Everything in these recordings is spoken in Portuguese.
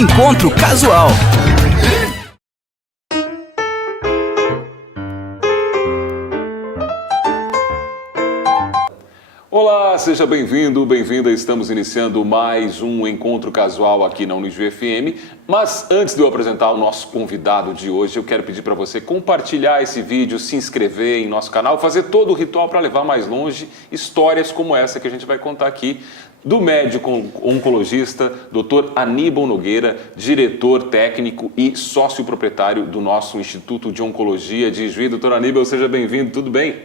Encontro Casual. Olá, seja bem-vindo, bem-vinda. Estamos iniciando mais um Encontro Casual aqui na Unijuí FM. Mas antes de eu apresentar o nosso convidado de hoje, eu quero pedir para você compartilhar esse vídeo, se inscrever em nosso canal, fazer todo o ritual para levar mais longe histórias como essa que a gente vai contar aqui do médico oncologista, Dr. Aníbal Nogueira, diretor técnico e sócio proprietário do nosso Instituto de Oncologia de Juí. Dr. Aníbal, seja bem-vindo, tudo bem?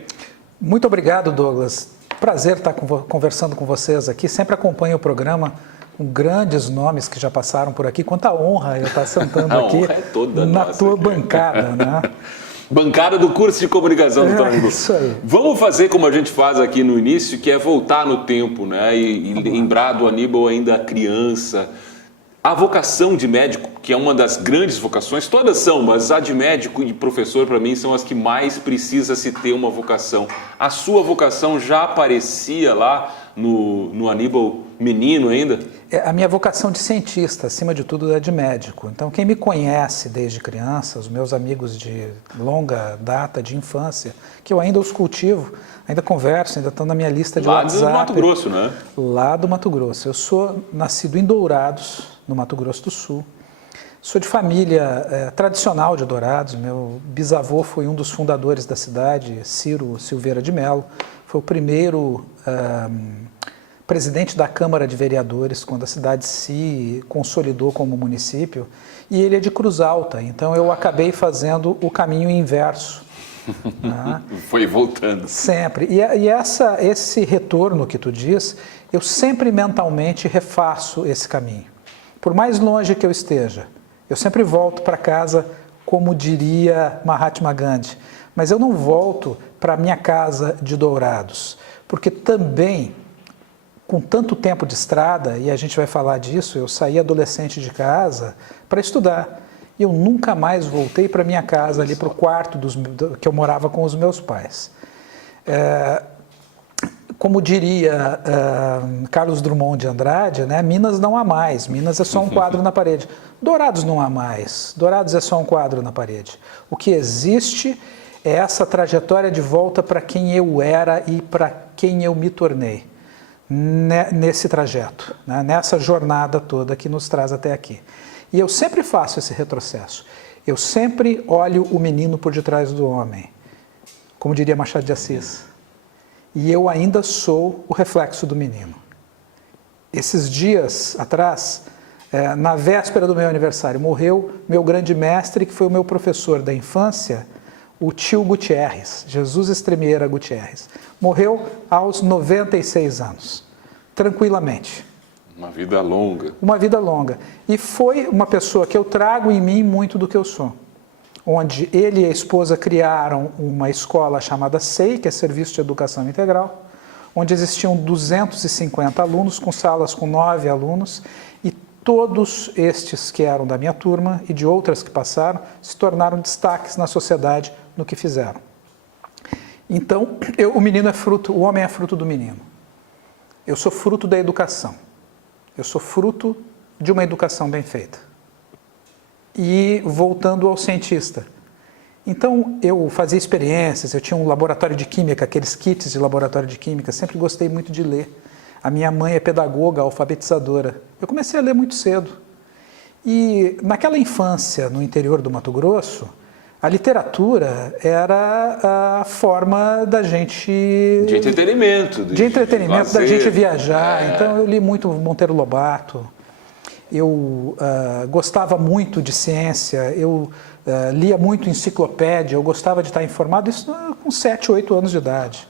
Muito obrigado, Douglas. Prazer estar conversando com vocês aqui. Sempre acompanho o programa com grandes nomes que já passaram por aqui. Quanta honra eu estar sentando aqui é toda na nossa, tua bancada, né? Bancada do curso de comunicação, doutor Aníbal. Isso aí. Vamos fazer como a gente faz aqui no início, que é voltar no tempo, né? E lembrar do Aníbal ainda criança. A vocação de médico, que é uma das grandes vocações, todas são, mas a de médico e de professor, para mim, são as que mais precisa se ter uma vocação. A sua vocação já aparecia lá no Aníbal menino ainda? A minha vocação de cientista, acima de tudo, é de médico. Então, quem me conhece desde criança, os meus amigos de longa data, de infância, que eu ainda os cultivo, ainda converso, ainda estão na minha lista de WhatsApp. Lá do Mato Grosso, né? Lá do Mato Grosso. Eu sou nascido em Dourados, no Mato Grosso do Sul. Sou de família tradicional de Dourados. Meu bisavô foi um dos fundadores da cidade, Ciro Silveira de Mello. Foi o primeiro presidente da Câmara de Vereadores quando a cidade se consolidou como município. E ele é de Cruz Alta, então eu acabei fazendo o caminho inverso. Né? Foi voltando. Sempre. Esse retorno que tu diz, eu sempre mentalmente refaço esse caminho. Por mais longe que eu esteja, eu sempre volto para casa, como diria Mahatma Gandhi. Mas eu não volto para a minha casa de Dourados, porque também, com tanto tempo de estrada, e a gente vai falar disso, eu saí adolescente de casa para estudar. E eu nunca mais voltei para minha casa, ali para o quarto que eu morava com os meus pais. Como diria Carlos Drummond de Andrade, né, Minas não há mais, Minas é só um quadro na parede. Dourados não há mais, Dourados é só um quadro na parede. O que existe é essa trajetória de volta para quem eu era e para quem eu me tornei, nesse trajeto, né, nessa jornada toda que nos traz até aqui. E eu sempre faço esse retrocesso, eu sempre olho o menino por detrás do homem, como diria Machado de Assis. E eu ainda sou o reflexo do menino. Esses dias atrás, na véspera do meu aniversário, morreu meu grande mestre, que foi o meu professor da infância, o tio Gutierrez, Jesus Estremieira Gutierrez. Morreu aos 96 anos, tranquilamente. Uma vida longa. Uma vida longa. E foi uma pessoa que eu trago em mim muito do que eu sou. Onde ele e a esposa criaram uma escola chamada SEI, que é Serviço de Educação Integral, onde existiam 250 alunos, com salas com 9 alunos, e todos estes que eram da minha turma e de outras que passaram, se tornaram destaques na sociedade no que fizeram. Então, o homem é fruto do menino. Eu sou fruto da educação. Eu sou fruto de uma educação bem feita. E voltando ao cientista. Então, eu fazia experiências, eu tinha um laboratório de química, aqueles kits de laboratório de química, sempre gostei muito de ler. A minha mãe é pedagoga, alfabetizadora. Eu comecei a ler muito cedo. E naquela infância, no interior do Mato Grosso, a literatura era a forma da gente... De entretenimento. De entretenimento, da gente viajar. Então, eu li muito Monteiro Lobato. Eu gostava muito de ciência, eu lia muito enciclopédia, eu gostava de estar informado, isso com 7, 8 anos de idade.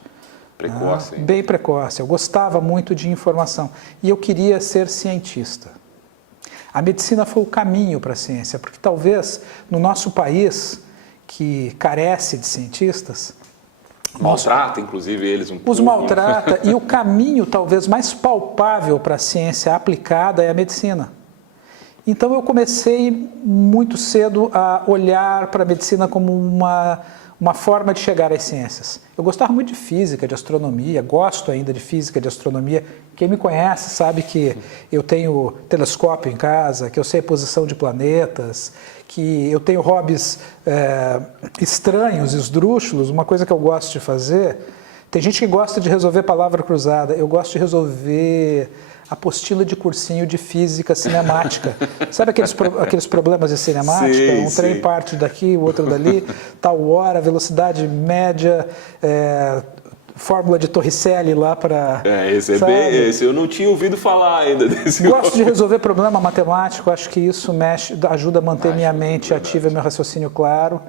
Precoce, hein? Bem precoce, eu gostava muito de informação e eu queria ser cientista. A medicina foi o caminho para a ciência, porque talvez no nosso país, que carece de cientistas... Maltrata, inclusive, eles um pouco. Os maltrata, e o caminho talvez mais palpável para a ciência aplicada é a medicina. Então eu comecei muito cedo a olhar para a medicina como uma forma de chegar às ciências. Eu gostava muito de física, de astronomia, gosto ainda de física, de astronomia. Quem me conhece sabe que eu tenho telescópio em casa, que eu sei a posição de planetas, que eu tenho hobbies estranhos, esdrúxulos, uma coisa que eu gosto de fazer. Tem gente que gosta de resolver palavra cruzada, eu gosto de resolver apostila de cursinho de física cinemática. Sabe aqueles problemas de cinemática? Sim, um trem parte daqui, o outro dali, tal hora, velocidade média, fórmula de Torricelli lá para... Esse eu não tinha ouvido falar ainda desse. Gosto de resolver problema matemático, acho que isso ajuda a manter minha mente ativa e meu raciocínio claro.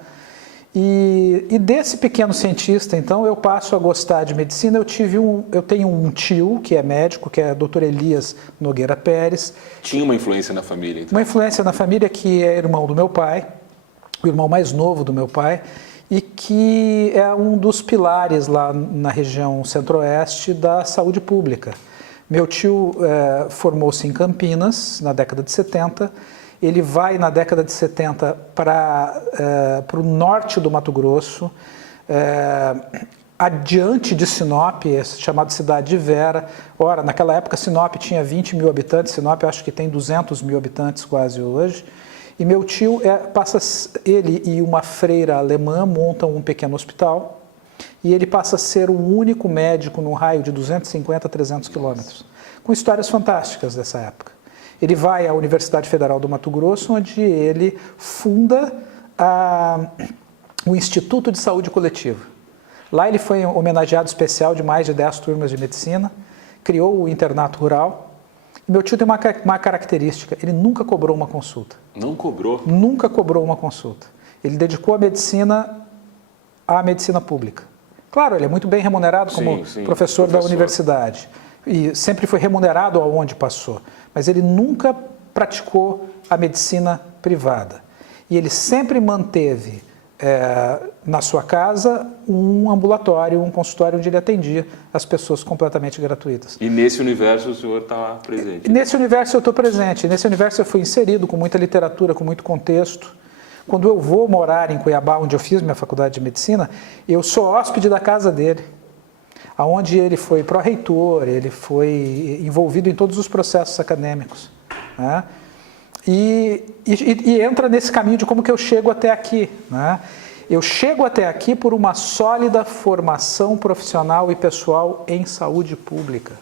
E desse pequeno cientista, então, eu passo a gostar de medicina. Eu tenho um tio que é médico, que é Dr. Elias Nogueira Pérez. Tinha uma influência na família, então? Uma influência na família que é irmão do meu pai, o irmão mais novo do meu pai, e que é um dos pilares lá na região centro-oeste da saúde pública. Meu tio formou-se em Campinas, na década de 70, ele vai na década de 70 para o norte do Mato Grosso, adiante de Sinop, chamado Cidade de Vera. Ora, naquela época Sinop tinha 20 mil habitantes, Sinop acho que tem 200 mil habitantes quase hoje. E meu tio, ele e uma freira alemã montam um pequeno hospital e ele passa a ser o único médico num raio de 250 a 300 quilômetros, com histórias fantásticas dessa época. Ele vai à Universidade Federal do Mato Grosso, onde ele funda o Instituto de Saúde Coletiva. Lá ele foi homenageado especial de mais de 10 turmas de medicina, criou o internato rural. Meu tio tem uma característica, ele nunca cobrou uma consulta. Não cobrou? Nunca cobrou uma consulta. Ele dedicou a medicina à medicina pública. Claro, ele é muito bem remunerado como professor da universidade. E sempre foi remunerado aonde passou. Mas ele nunca praticou a medicina privada. E ele sempre manteve na sua casa um ambulatório, um consultório onde ele atendia as pessoas completamente gratuitas. E nesse universo o senhor está presente? Nesse universo eu estou presente. Nesse universo eu fui inserido com muita literatura, com muito contexto. Quando eu vou morar em Cuiabá, onde eu fiz minha faculdade de medicina, eu sou hóspede da casa dele, onde ele foi pró-reitor, ele foi envolvido em todos os processos acadêmicos, né? E entra nesse caminho de como que eu chego até aqui, né? Eu chego até aqui por uma sólida formação profissional e pessoal em saúde pública.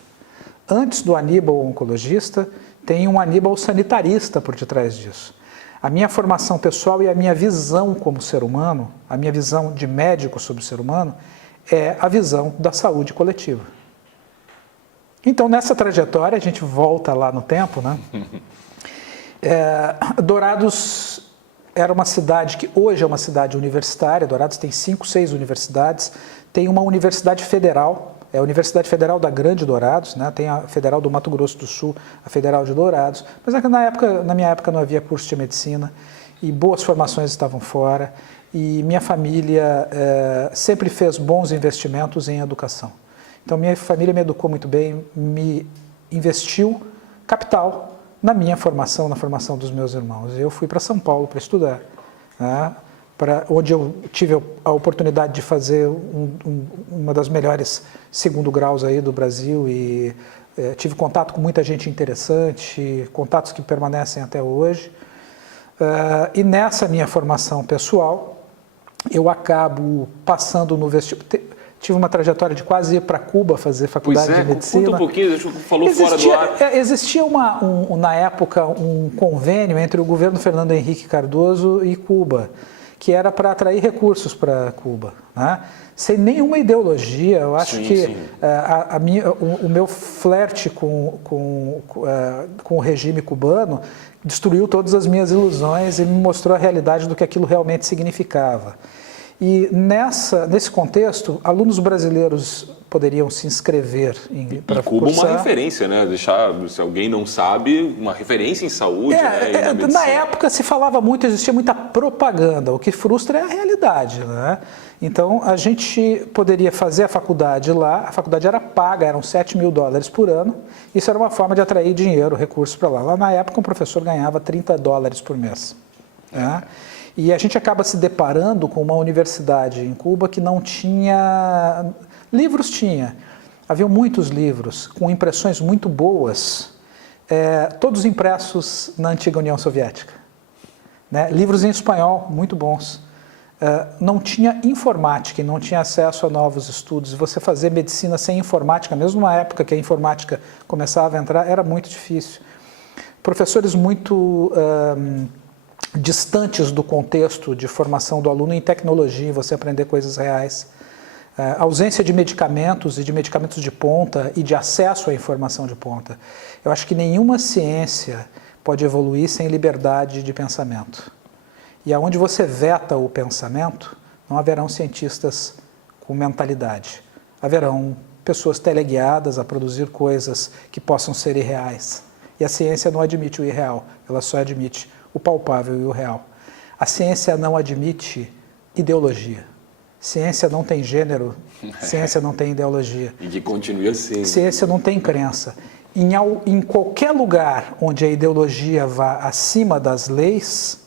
Antes do Aníbal oncologista, tem um Aníbal sanitarista por detrás disso. A minha formação pessoal e a minha visão como ser humano, a minha visão de médico sobre o ser humano, é a visão da saúde coletiva. Então, nessa trajetória, a gente volta lá no tempo, né? Dourados era uma cidade que hoje é uma cidade universitária. Dourados tem 5, 6 universidades. Tem uma universidade federal, é a Universidade Federal da Grande Dourados, né? Tem a Federal do Mato Grosso do Sul, a Federal de Dourados. Mas na minha época não havia curso de medicina e boas formações estavam fora. E minha família sempre fez bons investimentos em educação. Então, minha família me educou muito bem, me investiu capital na minha formação, na formação dos meus irmãos. Eu fui para São Paulo para estudar, né? Onde eu tive a oportunidade de fazer uma das melhores segundo graus aí do Brasil e tive contato com muita gente interessante, contatos que permanecem até hoje. E nessa minha formação pessoal, eu acabo passando no vestibular. Tive uma trajetória de quase ir para Cuba fazer faculdade de medicina. Conta um pouquinho, falou fora do ar. Existia na época um convênio entre o governo Fernando Henrique Cardoso e Cuba, que era para atrair recursos para Cuba, né? Sem nenhuma ideologia. Eu acho que o meu flerte com o regime cubano destruiu todas as minhas ilusões e me mostrou a realidade do que aquilo realmente significava. E nesse contexto, alunos brasileiros poderiam se inscrever para Cuba cursar. Uma referência, né? Deixar, se alguém não sabe, uma referência em saúde. Na época se falava muito, existia muita propaganda, o que frustra é a realidade, né? Então a gente poderia fazer a faculdade lá, a faculdade era paga, eram $7 mil por ano, isso era uma forma de atrair dinheiro, recursos para lá. Lá na época um professor ganhava $30 por mês, né? E a gente acaba se deparando com uma universidade em Cuba que não tinha... Livros tinha. Haviam muitos livros com impressões muito boas, todos impressos na antiga União Soviética. Né? Livros em espanhol, muito bons. Não tinha informática e não tinha acesso a novos estudos. Você fazer medicina sem informática, mesmo numa época que a informática começava a entrar, era muito difícil. Professores muito distantes do contexto de formação do aluno em tecnologia, você aprender coisas reais. Ausência de medicamentos e de medicamentos de ponta e de acesso à informação de ponta. Eu acho que nenhuma ciência pode evoluir sem liberdade de pensamento. E aonde você veta o pensamento, não haverão cientistas com mentalidade. Haverão pessoas teleguiadas a produzir coisas que possam ser irreais. E a ciência não admite o irreal, ela só admite o palpável e o real. A ciência não admite ideologia. Ciência não tem gênero, ciência não tem ideologia. E que continue assim. Ciência não tem crença. Em qualquer lugar onde a ideologia vá acima das leis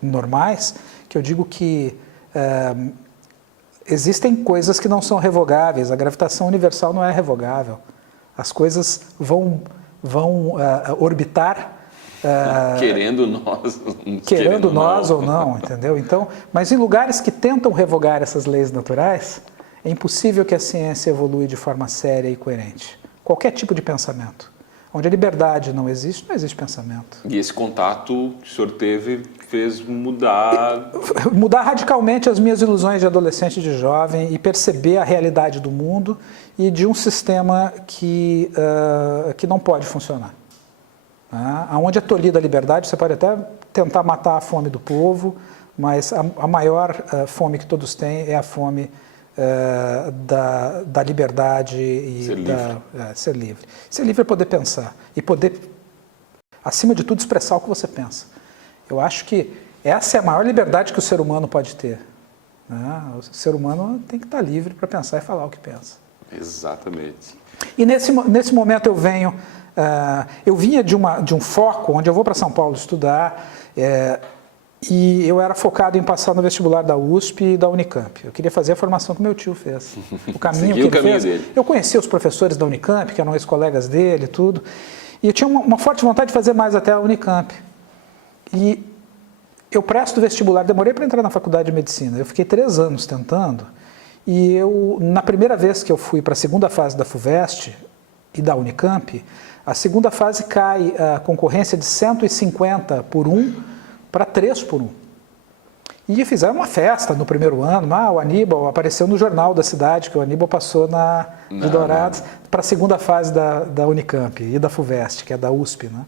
normais, que eu digo que existem coisas que não são revogáveis, a gravitação universal não é revogável. As coisas vão orbitar querendo nós ou não, entendeu? Então, mas em lugares que tentam revogar essas leis naturais, é impossível que a ciência evolua de forma séria e coerente. Qualquer tipo de pensamento. Onde a liberdade não existe pensamento. E esse contato que o senhor teve fez mudar radicalmente as minhas ilusões de adolescente e de jovem e perceber a realidade do mundo e de um sistema que não pode funcionar. Onde é tolhida a liberdade, você pode até tentar matar a fome do povo, mas a maior fome que todos têm é a fome da liberdade e ser livre. Ser livre é poder pensar e poder, acima de tudo, expressar o que você pensa. Eu acho que essa é a maior liberdade que o ser humano pode ter. O ser humano tem que estar livre para pensar e falar o que pensa. Exatamente. E nesse momento eu vinha de um foco onde eu vou para São Paulo estudar e eu era focado em passar no vestibular da USP e da Unicamp. Eu queria fazer a formação que meu tio fez. O caminho que ele fez. Dele. Eu conhecia os professores da Unicamp, que eram ex-colegas dele e tudo, e eu tinha uma forte vontade de fazer mais até a Unicamp. E eu presto vestibular, demorei para entrar na faculdade de medicina. Eu fiquei 3 anos tentando e na primeira vez que eu fui para a segunda fase da FUVEST e da Unicamp, a segunda fase cai a concorrência de 150 por 1 para 3 por 1. E fizeram uma festa no primeiro ano, o Aníbal apareceu no jornal da cidade, que o Aníbal passou de Dourados para a segunda fase da Unicamp e da FUVEST, que é da USP. Né?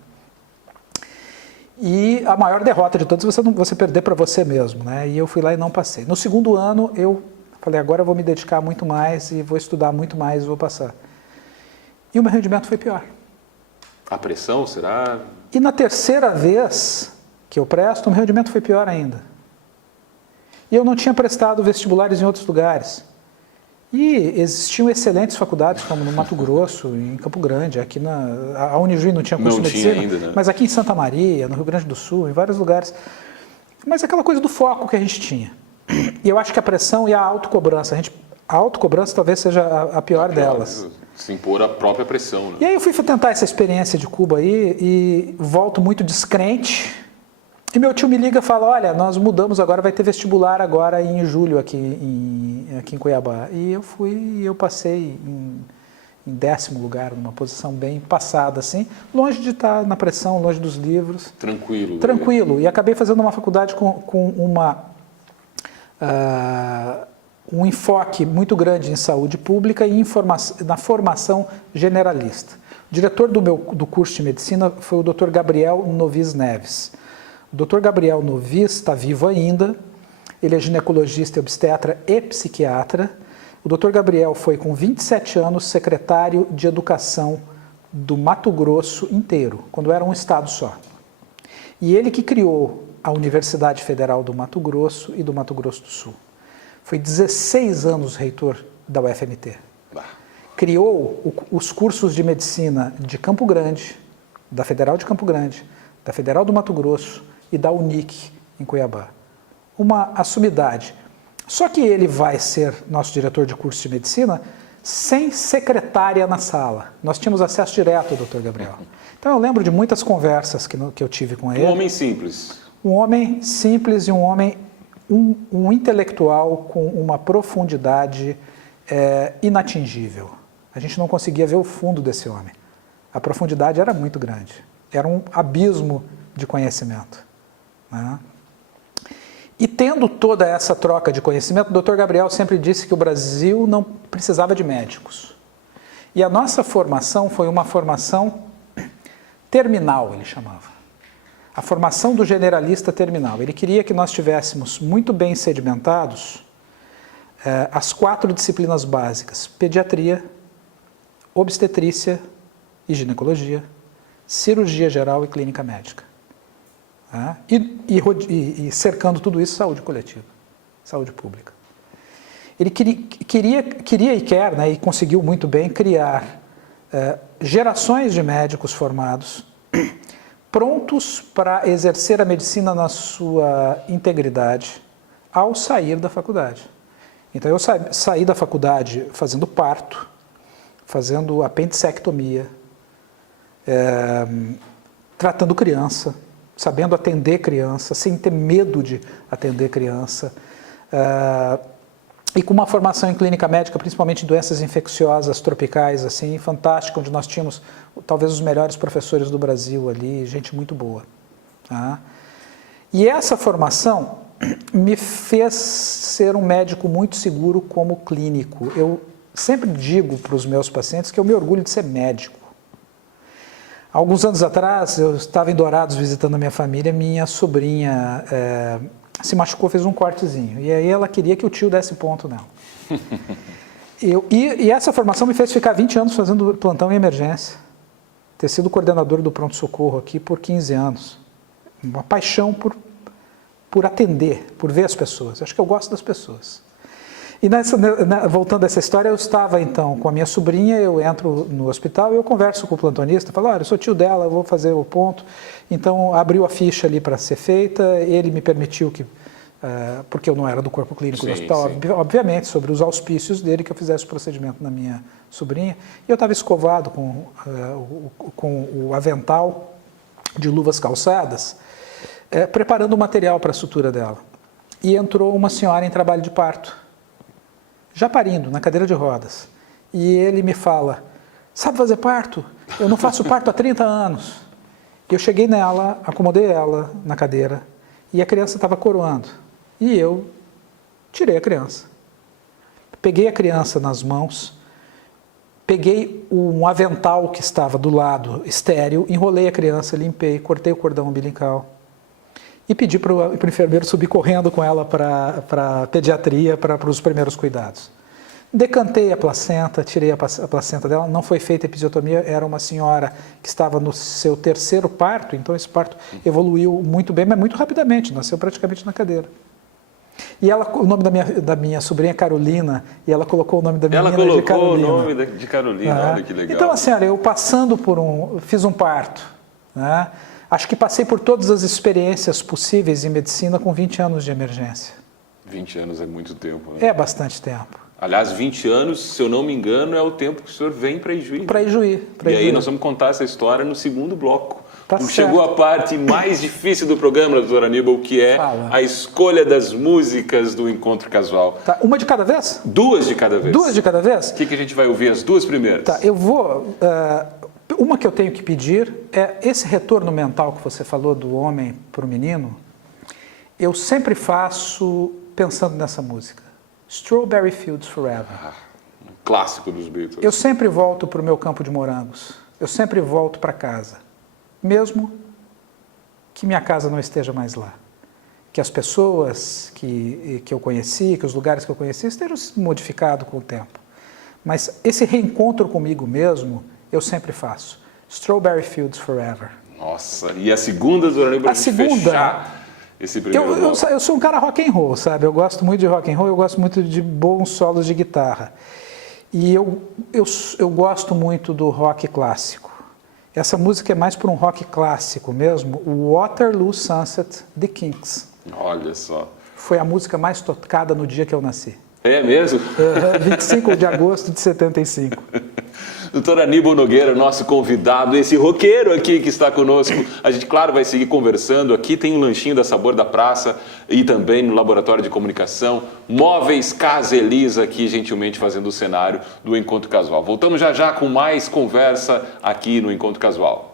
E a maior derrota de todas é você perder para você mesmo. Né? E eu fui lá e não passei. No segundo ano, eu falei, agora eu vou me dedicar muito mais e vou estudar muito mais e vou passar. E o meu rendimento foi pior. A pressão, será? E na terceira vez que eu presto, o meu rendimento foi pior ainda. E eu não tinha prestado vestibulares em outros lugares. E existiam excelentes faculdades, como no Mato Grosso, em Campo Grande, aqui a Unijuí não tinha curso de medicina, ainda, né? Mas aqui em Santa Maria, no Rio Grande do Sul, em vários lugares. Mas aquela coisa do foco que a gente tinha. E eu acho que a pressão e a autocobrança, a autocobrança talvez seja a pior delas. Se impor a própria pressão. Né? E aí eu fui tentar essa experiência de Cuba aí e volto muito descrente. E meu tio me liga e fala, olha, nós mudamos agora, vai ter vestibular agora em julho aqui em Cuiabá. E eu fui e eu passei em 10º lugar, numa posição bem passada, assim, longe de estar na pressão, longe dos livros. Tranquilo. Tranquilo. E acabei fazendo uma faculdade com um enfoque muito grande em saúde pública e na formação generalista. O diretor do curso de medicina foi o Dr. Gabriel Novis Neves. O Dr. Gabriel Novis está vivo ainda, ele é ginecologista, obstetra e psiquiatra. O Dr. Gabriel foi, com 27 anos, secretário de Educação do Mato Grosso inteiro, quando era um estado só. E ele que criou a Universidade Federal do Mato Grosso e do Mato Grosso do Sul. Foi 16 anos reitor da UFMT. Criou os cursos de medicina de Campo Grande, da Federal de Campo Grande, da Federal do Mato Grosso e da UNIC em Cuiabá. Uma assumidade. Só que ele vai ser nosso diretor de curso de medicina sem secretária na sala. Nós tínhamos acesso direto ao Dr. Gabriel. Então eu lembro de muitas conversas que eu tive com ele. Um homem simples. Um homem simples e um homem, um intelectual com uma profundidade inatingível. A gente não conseguia ver o fundo desse homem. A profundidade era muito grande. Era um abismo de conhecimento, né? E tendo toda essa troca de conhecimento, o Dr. Gabriel sempre disse que o Brasil não precisava de médicos. E a nossa formação foi uma formação terminal, ele chamava. A formação do generalista terminal. Ele queria que nós tivéssemos muito bem sedimentados as 4 disciplinas básicas: pediatria, obstetrícia e ginecologia, cirurgia geral e clínica médica. E cercando tudo isso, saúde coletiva, saúde pública. Ele queria e quer, né, e conseguiu muito bem criar gerações de médicos formados, prontos para exercer a medicina na sua integridade ao sair da faculdade. Então eu saí da faculdade fazendo parto, fazendo apendicectomia, tratando criança, sabendo atender criança, sem ter medo de atender criança, e com uma formação em clínica médica, principalmente em doenças infecciosas tropicais, assim, fantástica, onde nós tínhamos talvez os melhores professores do Brasil ali, gente muito boa. Tá? E essa formação me fez ser um médico muito seguro como clínico. Eu sempre digo para os meus pacientes que eu me orgulho de ser médico. Alguns anos atrás, eu estava em Dourados visitando a minha família, minha sobrinha se machucou, fez um cortezinho. E aí ela queria que o tio desse ponto nela. E essa formação me fez ficar 20 anos fazendo plantão em emergência. Ter sido coordenador do pronto-socorro aqui por 15 anos. Uma paixão por atender, por ver as pessoas. Acho que eu gosto das pessoas. E voltando a essa história, eu estava então com a minha sobrinha, eu entro no hospital e eu converso com o plantonista, falo, olha, eu sou tio dela, eu vou fazer o ponto. Então abriu a ficha ali para ser feita, ele me permitiu que, porque eu não era do corpo clínico do hospital, obviamente, sobre os auspícios dele, que eu fizesse o procedimento na minha sobrinha. E eu estava escovado com o avental de luvas calçadas, preparando o material para a sutura dela. E entrou uma senhora em trabalho de parto, já parindo, na cadeira de rodas. E ele me fala, sabe fazer parto? Eu não faço parto há 30 anos. E eu cheguei nela, acomodei ela na cadeira, e a criança estava coroando. E eu tirei a criança. Peguei a criança nas mãos, peguei um avental que estava do lado estéril, enrolei a criança, limpei, cortei o cordão umbilical. E pedi para o enfermeiro subir correndo com ela para a pediatria, para os primeiros cuidados. Decantei a placenta, tirei a placenta dela, não foi feita episiotomia, era uma senhora que estava no seu 3º parto, então esse parto evoluiu muito bem, mas muito rapidamente, nasceu praticamente na cadeira. E o nome da minha sobrinha é Carolina, e ela colocou o nome da menina de Carolina. Ela colocou o nome de Carolina, olha que legal. Então, assim, olha, eu passando fiz um parto, né? Acho que passei por todas as experiências possíveis em medicina com 20 anos de emergência. 20 anos é muito tempo, né? É bastante tempo. Aliás, 20 anos, se eu não me engano, é o tempo que o senhor vem para Ijuí. Para Ijuí. E aí nós vamos contar essa história no segundo bloco. Tá certo. Chegou a parte mais difícil do programa, doutor Aníbal, que é a escolha das músicas do Encontro Casual. Tá. Uma de cada vez? 2 de cada vez. 2 de cada vez? O que a gente vai ouvir? As 2 primeiras? Tá, eu vou... Uma que eu tenho que pedir é esse retorno mental que você falou do homem para o menino. Eu sempre faço pensando nessa música. Strawberry Fields Forever. Um clássico dos Beatles. Eu sempre volto para o meu campo de morangos. Eu sempre volto para casa. Mesmo que minha casa não esteja mais lá. Que as pessoas que eu conheci, que os lugares que eu conheci estejam modificados com o tempo. Mas esse reencontro comigo mesmo, eu sempre faço. Strawberry Fields Forever. Nossa, e a segunda, doutor Aníbal, fechar esse primeiro eu sou um cara rock and roll, sabe? Eu gosto muito de rock and roll, eu gosto muito de bons solos de guitarra. E eu gosto muito do rock clássico. Essa música é mais para um rock clássico mesmo, o Waterloo Sunset, The Kinks. Olha só. Foi a música mais tocada no dia que eu nasci. É mesmo? 25 de agosto de 75. Doutor Aníbal Nogueira, nosso convidado, esse roqueiro aqui que está conosco. A gente, claro, vai seguir conversando. Aqui tem um lanchinho da Sabor da Praça e também no Laboratório de Comunicação. Móveis Casa Elisa aqui, gentilmente fazendo o cenário do Encontro Casual. Voltamos já já com mais conversa aqui no Encontro Casual.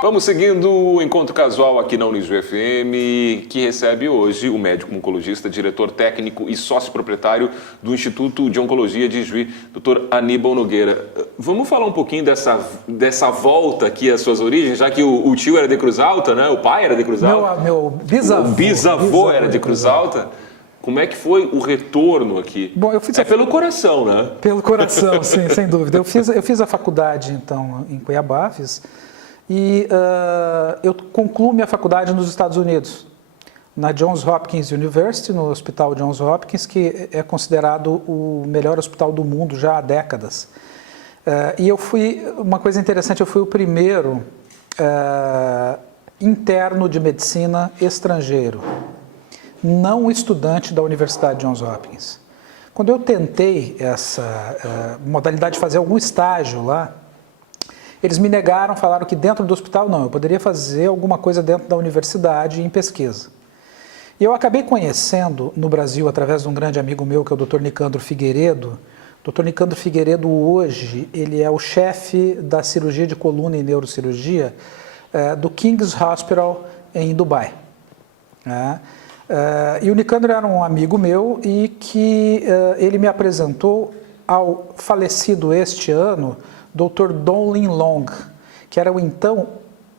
Vamos seguindo o Encontro Casual aqui na Unijuí FM, que recebe hoje o médico oncologista, diretor técnico e sócio proprietário do Instituto de Oncologia de Juí, Dr. Aníbal Nogueira. Vamos falar um pouquinho dessa volta aqui às suas origens, já que o tio era de Cruz Alta, né? O pai era de Cruz Alta. Meu bisavô. O bisavô era de Cruz Alta. Como é que foi o retorno aqui? Bom, pelo coração, né? Pelo coração, sim, sem dúvida. Eu fiz a faculdade, então, em Cuiabá, e eu concluo minha faculdade nos Estados Unidos, na Johns Hopkins University, no Hospital Johns Hopkins, que é considerado o melhor hospital do mundo já há décadas. E uma coisa interessante, eu fui o primeiro interno de medicina estrangeiro, não estudante da Universidade Johns Hopkins. Quando eu tentei essa modalidade de fazer algum estágio lá, eles me negaram, falaram que dentro do hospital não, eu poderia fazer alguma coisa dentro da universidade em pesquisa. E eu acabei conhecendo no Brasil, através de um grande amigo meu, que é o Dr. Nicandro Figueiredo. Dr. Nicandro Figueiredo, hoje, ele é o chefe da cirurgia de coluna e neurocirurgia do King's Hospital em Dubai. E o Nicandro era um amigo meu e que ele me apresentou ao falecido este ano Dr. Donlin Long, que era o então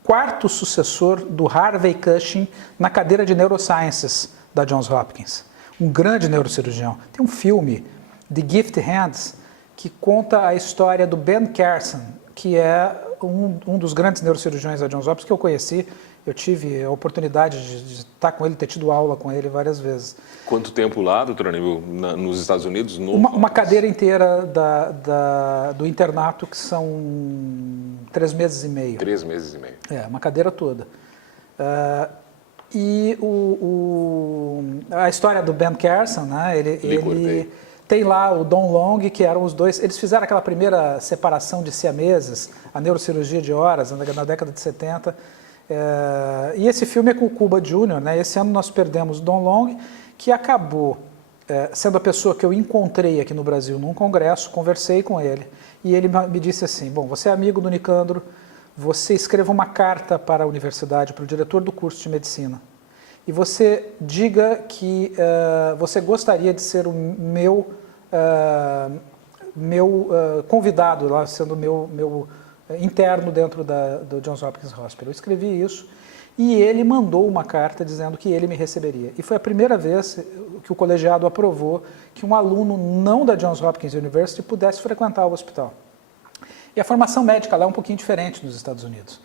quarto sucessor do Harvey Cushing na cadeira de Neurosciences da Johns Hopkins. Um grande neurocirurgião. Tem um filme, The Gift Hands, que conta a história do Ben Carson, que é um dos grandes neurocirurgiões da Johns Hopkins que eu conheci. Eu tive a oportunidade de estar com ele, ter tido aula com ele várias vezes. Quanto tempo lá, doutor Aníbal, nos Estados Unidos? Uma cadeira inteira do internato, que são 3 meses e meio. 3 meses e meio. Uma cadeira toda. E a história do Ben Carson, né, ele tem lá o Don Long, que eram os dois. Eles fizeram aquela primeira separação de siameses, a neurocirurgia de horas, na década de 70. E esse filme é com o Cuba Jr., né? Esse ano nós perdemos Don Long, que acabou sendo a pessoa que eu encontrei aqui no Brasil num congresso, conversei com ele, e ele me disse assim, bom, você é amigo do Nicandro, você escreva uma carta para a universidade, para o diretor do curso de medicina, e você diga que você gostaria de ser o meu convidado, lá sendo meu interno dentro do Johns Hopkins Hospital. Eu escrevi isso e ele mandou uma carta dizendo que ele me receberia. E foi a primeira vez que o colegiado aprovou que um aluno não da Johns Hopkins University pudesse frequentar o hospital. E a formação médica lá é um pouquinho diferente nos Estados Unidos.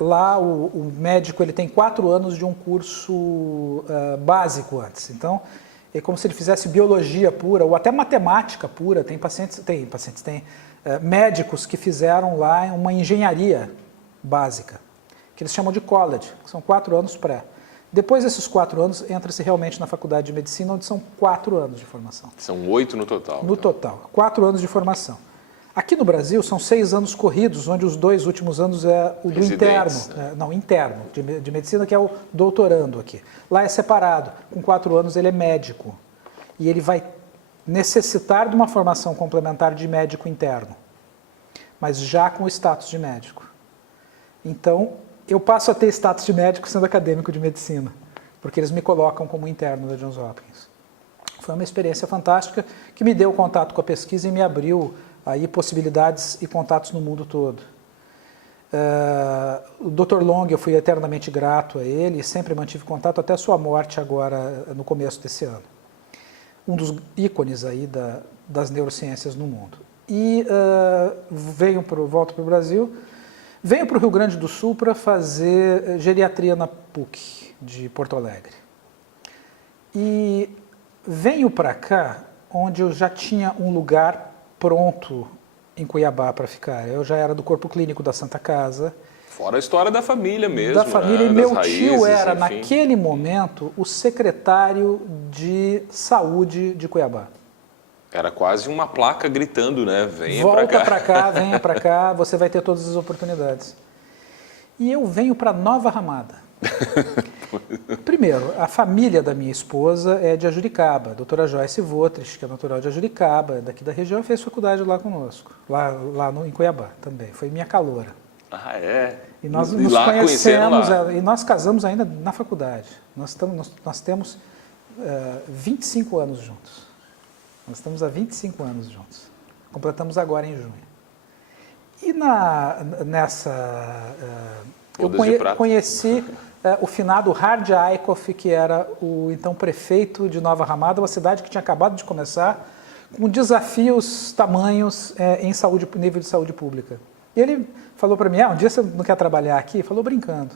Lá o médico ele tem 4 anos de um curso básico antes. Então, é como se ele fizesse biologia pura ou até matemática pura. Tem médicos que fizeram lá uma engenharia básica, que eles chamam de college, que são 4 anos pré. Depois desses 4 anos, entra-se realmente na faculdade de medicina, onde são 4 anos de formação. São 8 no total. No total, 4 anos de formação. Aqui no Brasil, são 6 anos corridos, onde os 2 últimos anos é o do interno. Interno, de medicina, que é o doutorando aqui. Lá é separado. Com 4 anos ele é médico. E ele vai necessitar de uma formação complementar de médico interno, mas já com o status de médico. Então, eu passo a ter status de médico sendo acadêmico de medicina, porque eles me colocam como interno da Johns Hopkins. Foi uma experiência fantástica que me deu contato com a pesquisa e me abriu aí possibilidades e contatos no mundo todo. O Dr. Long, eu fui eternamente grato a ele e sempre mantive contato até a sua morte agora no começo desse ano. Um dos ícones aí das neurociências no mundo. E volto para o Brasil, venho para o Rio Grande do Sul para fazer geriatria na PUC de Porto Alegre. E venho para cá, onde eu já tinha um lugar pronto em Cuiabá para ficar. Eu já era do corpo clínico da Santa Casa. Fora a história da família mesmo, Da família, né? e meu Das tio raízes, era, enfim. naquele momento, o secretário de saúde de Cuiabá. Era quase uma placa gritando, né? Venha Volta pra cá. para cá, venha para cá, você vai ter todas as oportunidades. E eu venho para Nova Ramada. Primeiro, a família da minha esposa é de Ajuricaba, a doutora Joyce Votrich, que é natural de Ajuricaba, daqui da região, fez faculdade lá conosco, em Cuiabá também, foi minha caloura. Ah, é? E nós E nos lá conhecemos, lá. e nós casamos ainda na faculdade. Nós temos 25 anos juntos. Nós estamos há 25 anos juntos. Completamos agora em junho. E eu conheci o finado Hard Aikoff, que era o então prefeito de Nova Ramada, uma cidade que tinha acabado de começar, com desafios tamanhos em nível de saúde pública. E ele falou para mim, um dia você não quer trabalhar aqui? Falou brincando.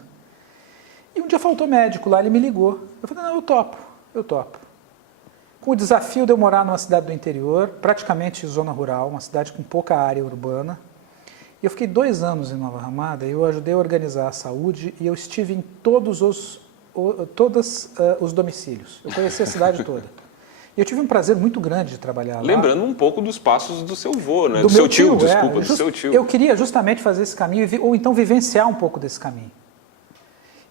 E um dia faltou médico lá, ele me ligou. Eu falei, não, eu topo. Com o desafio de eu morar numa cidade do interior, praticamente zona rural, uma cidade com pouca área urbana. E eu fiquei 2 anos em Nova Ramada, eu ajudei a organizar a saúde e eu estive em todos os domicílios. Eu conheci a cidade toda. E eu tive um prazer muito grande de trabalhar lá. Lembrando um pouco dos passos do seu avô, né? Do seu meu tio, desculpa, do seu tio. Eu queria justamente fazer esse caminho, ou então vivenciar um pouco desse caminho.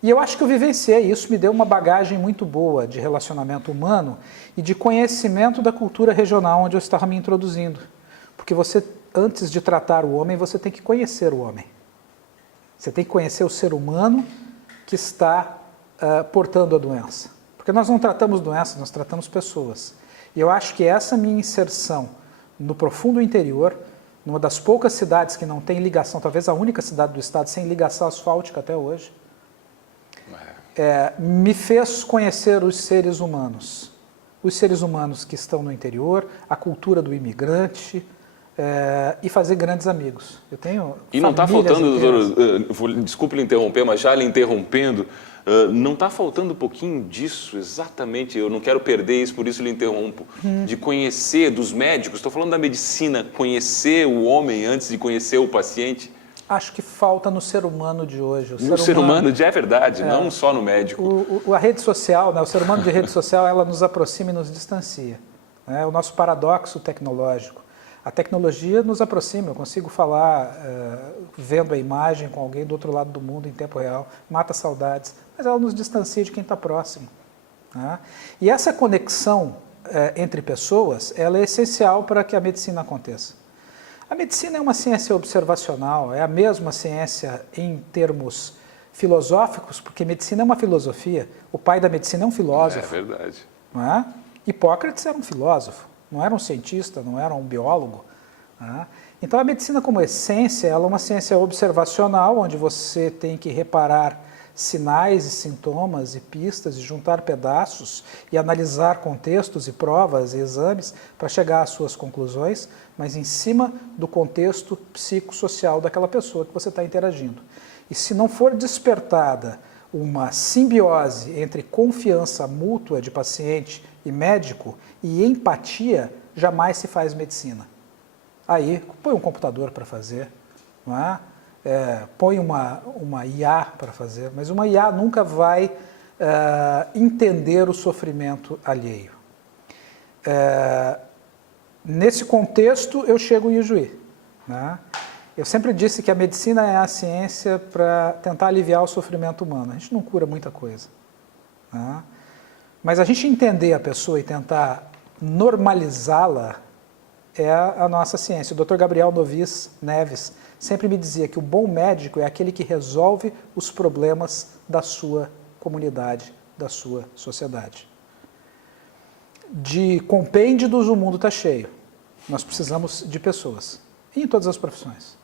E eu acho que eu vivenciei, isso me deu uma bagagem muito boa de relacionamento humano e de conhecimento da cultura regional onde eu estava me introduzindo. Porque você, antes de tratar o homem, você tem que conhecer o homem. Você tem que conhecer o ser humano que está portando a doença. Porque nós não tratamos doenças, nós tratamos pessoas. E eu acho que essa minha inserção no profundo interior, numa das poucas cidades que não tem ligação, talvez a única cidade do estado sem ligação asfáltica até hoje, me fez conhecer os seres humanos que estão no interior, a cultura do imigrante, e fazer grandes amigos. Eu tenho E não está faltando, inteiras. doutor, desculpe lhe interromper, mas já lhe interrompendo, não está faltando um pouquinho disso, exatamente, eu não quero perder isso, por isso lhe interrompo, de conhecer dos médicos, estou falando da medicina, conhecer o homem antes de conhecer o paciente? Acho que falta no ser humano de hoje. No ser humano, é verdade, não só no médico. A rede social, né, o ser humano de rede social, ela nos aproxima e nos distancia. É o nosso paradoxo tecnológico. A tecnologia nos aproxima, eu consigo falar vendo a imagem com alguém do outro lado do mundo em tempo real, mata saudades, mas ela nos distancia de quem está próximo. Né? E essa conexão entre pessoas, ela é essencial para que a medicina aconteça. A medicina é uma ciência observacional, é a mesma ciência em termos filosóficos, porque medicina é uma filosofia. O pai da medicina é um filósofo. É verdade. Não é? Hipócrates era um filósofo, não era um cientista, não era um biólogo. Não é? Então a medicina como essência, ela é uma ciência observacional, onde você tem que reparar sinais e sintomas e pistas e juntar pedaços e analisar contextos e provas e exames para chegar às suas conclusões, mas em cima do contexto psicossocial daquela pessoa que você está interagindo. E se não for despertada uma simbiose entre confiança mútua de paciente e médico e empatia, jamais se faz medicina. Aí, põe um computador para fazer, não é? Põe uma IA para fazer, mas uma IA nunca vai entender o sofrimento alheio. Nesse contexto, eu chego em Ijuí. Né? Eu sempre disse que a medicina é a ciência para tentar aliviar o sofrimento humano. A gente não cura muita coisa. Né? Mas a gente entender a pessoa e tentar normalizá-la é a nossa ciência. O Dr. Gabriel Novis Neves sempre me dizia que o bom médico é aquele que resolve os problemas da sua comunidade, da sua sociedade. De compêndios o mundo está cheio. Nós precisamos de pessoas, em todas as profissões.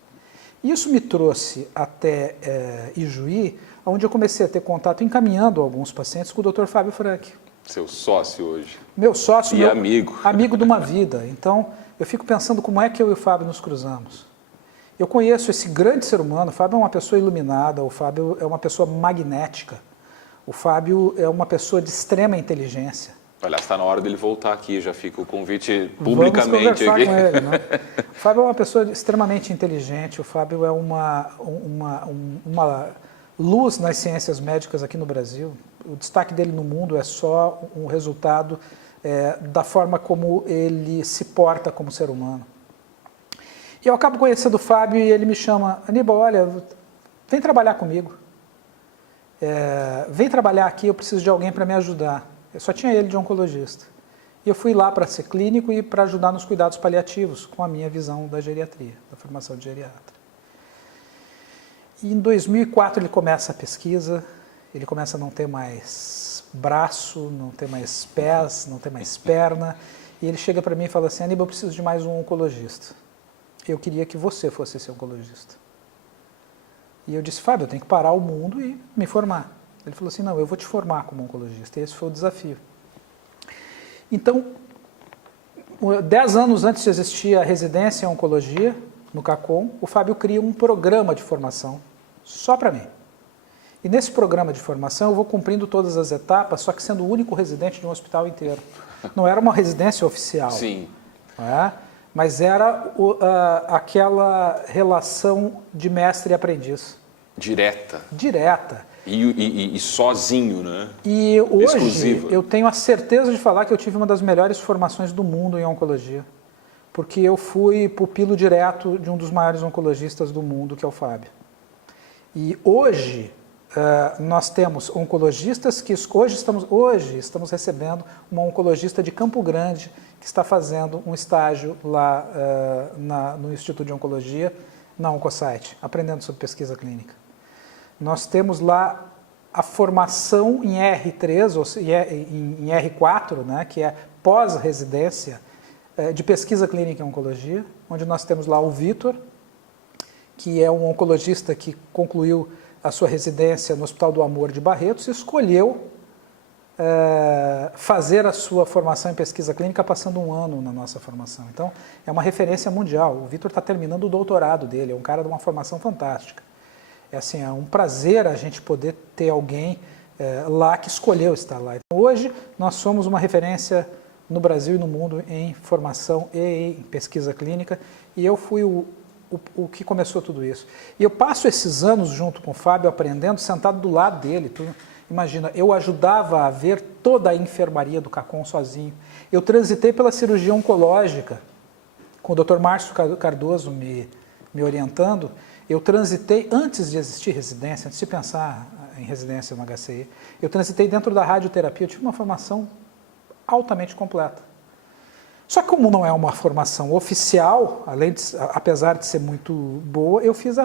Isso me trouxe até Ijuí, onde eu comecei a ter contato, encaminhando alguns pacientes com o Dr. Fábio Frank. Seu sócio hoje. Meu sócio e amigo. Amigo de uma vida. Então, eu fico pensando como é que eu e o Fábio nos cruzamos. Eu conheço esse grande ser humano, o Fábio é uma pessoa iluminada, o Fábio é uma pessoa magnética, o Fábio é uma pessoa de extrema inteligência. Aliás, está na hora dele voltar aqui, já fica o convite publicamente Vamos conversar aqui. com ele, né? O Fábio é uma pessoa extremamente inteligente, o Fábio é uma luz nas ciências médicas aqui no Brasil. O destaque dele no mundo é só um resultado da forma como ele se porta como ser humano. E eu acabo conhecendo o Fábio e ele me chama, Aníbal, olha, vem trabalhar comigo. Vem trabalhar aqui, eu preciso de alguém para me ajudar. Eu só tinha ele de oncologista. E eu fui lá para ser clínico e para ajudar nos cuidados paliativos, com a minha visão da geriatria, da formação de geriatra. E em 2004 ele começa a pesquisa, ele começa a não ter mais braço, não ter mais pés, não ter mais perna, e ele chega para mim e fala assim, Aníbal, eu preciso de mais um oncologista. Eu queria que você fosse esse oncologista. E eu disse, Fábio, eu tenho que parar o mundo e me formar. Ele falou assim, não, eu vou te formar como oncologista. E esse foi o desafio. Então, 10 anos antes de existir a residência em oncologia, no CACOM, o Fábio cria um programa de formação só para mim. E nesse programa de formação eu vou cumprindo todas as etapas, só que sendo o único residente de um hospital inteiro. Não era uma residência oficial. Sim. Mas era aquela relação de mestre e aprendiz. Direta. E sozinho, né? E hoje exclusiva. Eu tenho a certeza de falar que eu tive uma das melhores formações do mundo em oncologia. Porque eu fui pupilo direto de um dos maiores oncologistas do mundo, que é o Fábio. E hoje nós temos oncologistas que hoje estamos recebendo uma oncologista de Campo Grande que está fazendo um estágio lá no Instituto de Oncologia, na Oncosite, aprendendo sobre pesquisa clínica. Nós temos lá a formação em R3, ou em R4, né, que é pós-residência de pesquisa clínica em oncologia, onde nós temos lá o Vitor, que é um oncologista que concluiu a sua residência no Hospital do Amor de Barretos e escolheu fazer a sua formação em pesquisa clínica passando um ano na nossa formação. Então, é uma referência mundial. O Vitor está terminando o doutorado dele, é um cara de uma formação fantástica. É um prazer a gente poder ter alguém lá que escolheu estar lá. Então, hoje, nós somos uma referência no Brasil e no mundo em formação e em pesquisa clínica, e eu fui o que começou tudo isso. E eu passo esses anos junto com o Fábio, aprendendo, sentado do lado dele. Imagina, eu ajudava a ver toda a enfermaria do CACOM sozinho. Eu transitei pela cirurgia oncológica, com o Dr. Márcio Cardoso me orientando. Eu transitei, antes de existir residência, antes de pensar em residência no HCI, eu transitei dentro da radioterapia, eu tive uma formação altamente completa. Só que como não é uma formação oficial, apesar de ser muito boa, eu fiz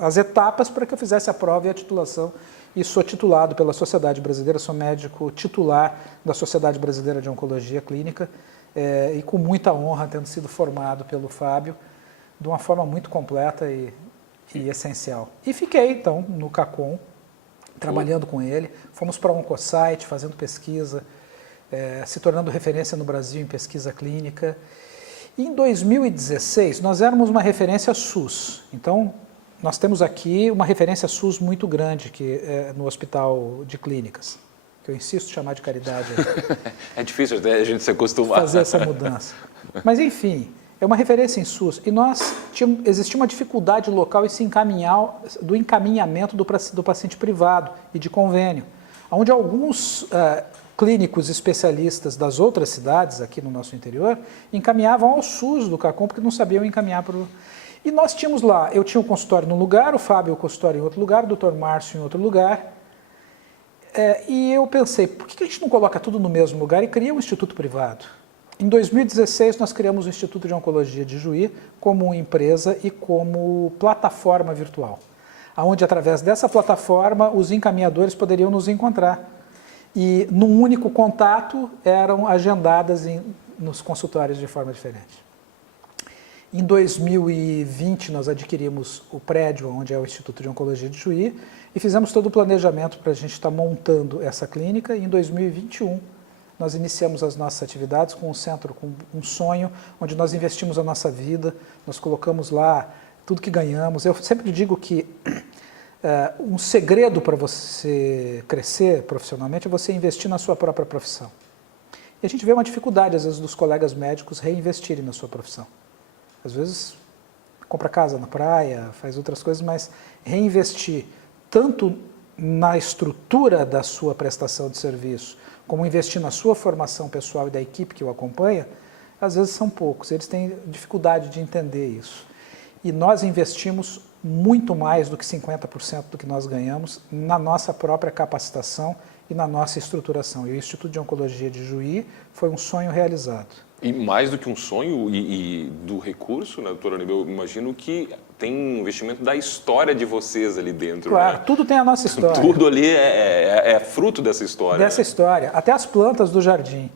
as etapas para que eu fizesse a prova e a titulação, e sou titulado pela Sociedade Brasileira, sou médico titular da Sociedade Brasileira de Oncologia Clínica, e com muita honra, tendo sido formado pelo Fábio, de uma forma muito completa e essencial. E fiquei, então, no CACOM, trabalhando com ele, fomos para a Oncosite, fazendo pesquisa, se tornando referência no Brasil em pesquisa clínica. E em 2016, nós éramos uma referência SUS. Então, nós temos aqui uma referência SUS muito grande que é no Hospital de Clínicas, que eu insisto em chamar de caridade. É difícil até a gente se acostumar. Fazer essa mudança. Mas, enfim, é uma referência em SUS. E existia uma dificuldade local do encaminhamento do paciente privado e de convênio, onde alguns clínicos especialistas das outras cidades aqui no nosso interior encaminhavam ao SUS do CACOM porque não sabiam encaminhar para o... E nós tínhamos lá, eu tinha um consultório num lugar, o Fábio o consultório em outro lugar, o Dr. Márcio em outro lugar, e eu pensei, por que a gente não coloca tudo no mesmo lugar e cria um instituto privado? Em 2016, nós criamos o Instituto de Oncologia de Juí como empresa e como plataforma virtual, onde, através dessa plataforma, os encaminhadores poderiam nos encontrar. E, num único contato, eram agendadas nos consultórios de forma diferente. Em 2020, nós adquirimos o prédio onde é o Instituto de Oncologia de Juí e fizemos todo o planejamento para a gente estar montando essa clínica. E em 2021, nós iniciamos as nossas atividades com um centro, com um sonho, onde nós investimos a nossa vida, nós colocamos lá tudo que ganhamos. Eu sempre digo que um segredo para você crescer profissionalmente é você investir na sua própria profissão. E a gente vê uma dificuldade, às vezes, dos colegas médicos reinvestirem na sua profissão. Às vezes, compra casa na praia, faz outras coisas, mas reinvestir tanto na estrutura da sua prestação de serviço, como investir na sua formação pessoal e da equipe que o acompanha, às vezes são poucos. Eles têm dificuldade de entender isso. E nós investimos muito mais do que 50% do que nós ganhamos na nossa própria capacitação e na nossa estruturação. E o Instituto de Oncologia de Juí foi um sonho realizado. E mais do que um sonho e do recurso, né, doutora Aníbal, eu imagino que tem um investimento da história de vocês ali dentro. Claro, né? tudo tem a nossa história. Tudo ali é fruto dessa história. Dessa história, até as plantas do jardim.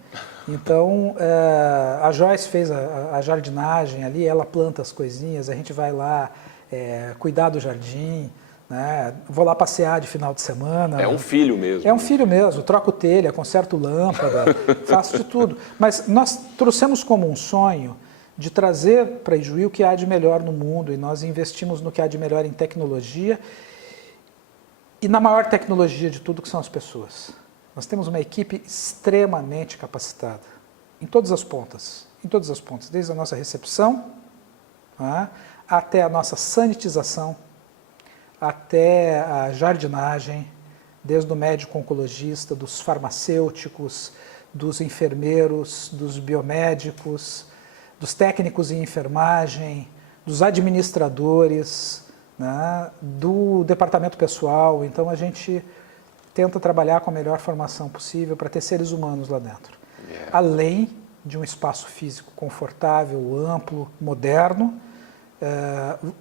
Então, a Joyce fez a jardinagem ali, ela planta as coisinhas, a gente vai lá cuidar do jardim, né? Vou lá passear de final de semana. É um filho mesmo. É um filho mesmo, troco telha, conserto lâmpada, faço de tudo. Mas nós trouxemos como um sonho de trazer para Ijuí o que há de melhor no mundo, e nós investimos no que há de melhor em tecnologia e na maior tecnologia de tudo, que são as pessoas. Nós temos uma equipe extremamente capacitada, em todas as pontas, desde a nossa recepção, né, até a nossa sanitização, até a jardinagem, desde o médico oncologista, dos farmacêuticos, dos enfermeiros, dos biomédicos, dos técnicos em enfermagem, dos administradores, né, do departamento pessoal. Então, a gente tenta trabalhar com a melhor formação possível para ter seres humanos lá dentro. Além de um espaço físico confortável, amplo, moderno,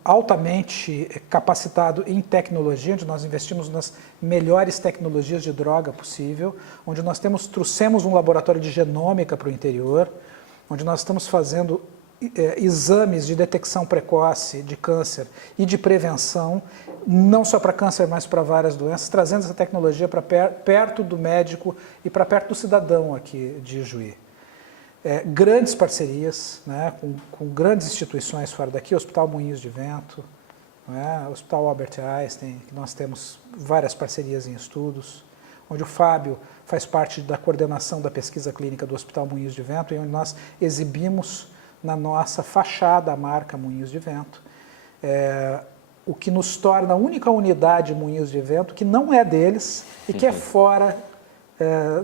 altamente capacitado em tecnologia, onde nós investimos nas melhores tecnologias de droga possível, onde nós trouxemos um laboratório de genômica para o interior, onde nós estamos fazendo exames de detecção precoce de câncer e de prevenção, não só para câncer, mas para várias doenças, trazendo essa tecnologia para perto do médico e para perto do cidadão aqui de Ijuí. Grandes parcerias, né, com grandes instituições fora daqui, Hospital Moinhos de Vento, né, Hospital Albert Einstein, que nós temos várias parcerias em estudos, onde o Fábio faz parte da coordenação da pesquisa clínica do Hospital Moinhos de Vento, e onde nós exibimos na nossa fachada a marca Moinhos de Vento, o que nos torna a única unidade Moinhos de Vento que não é deles e que é fora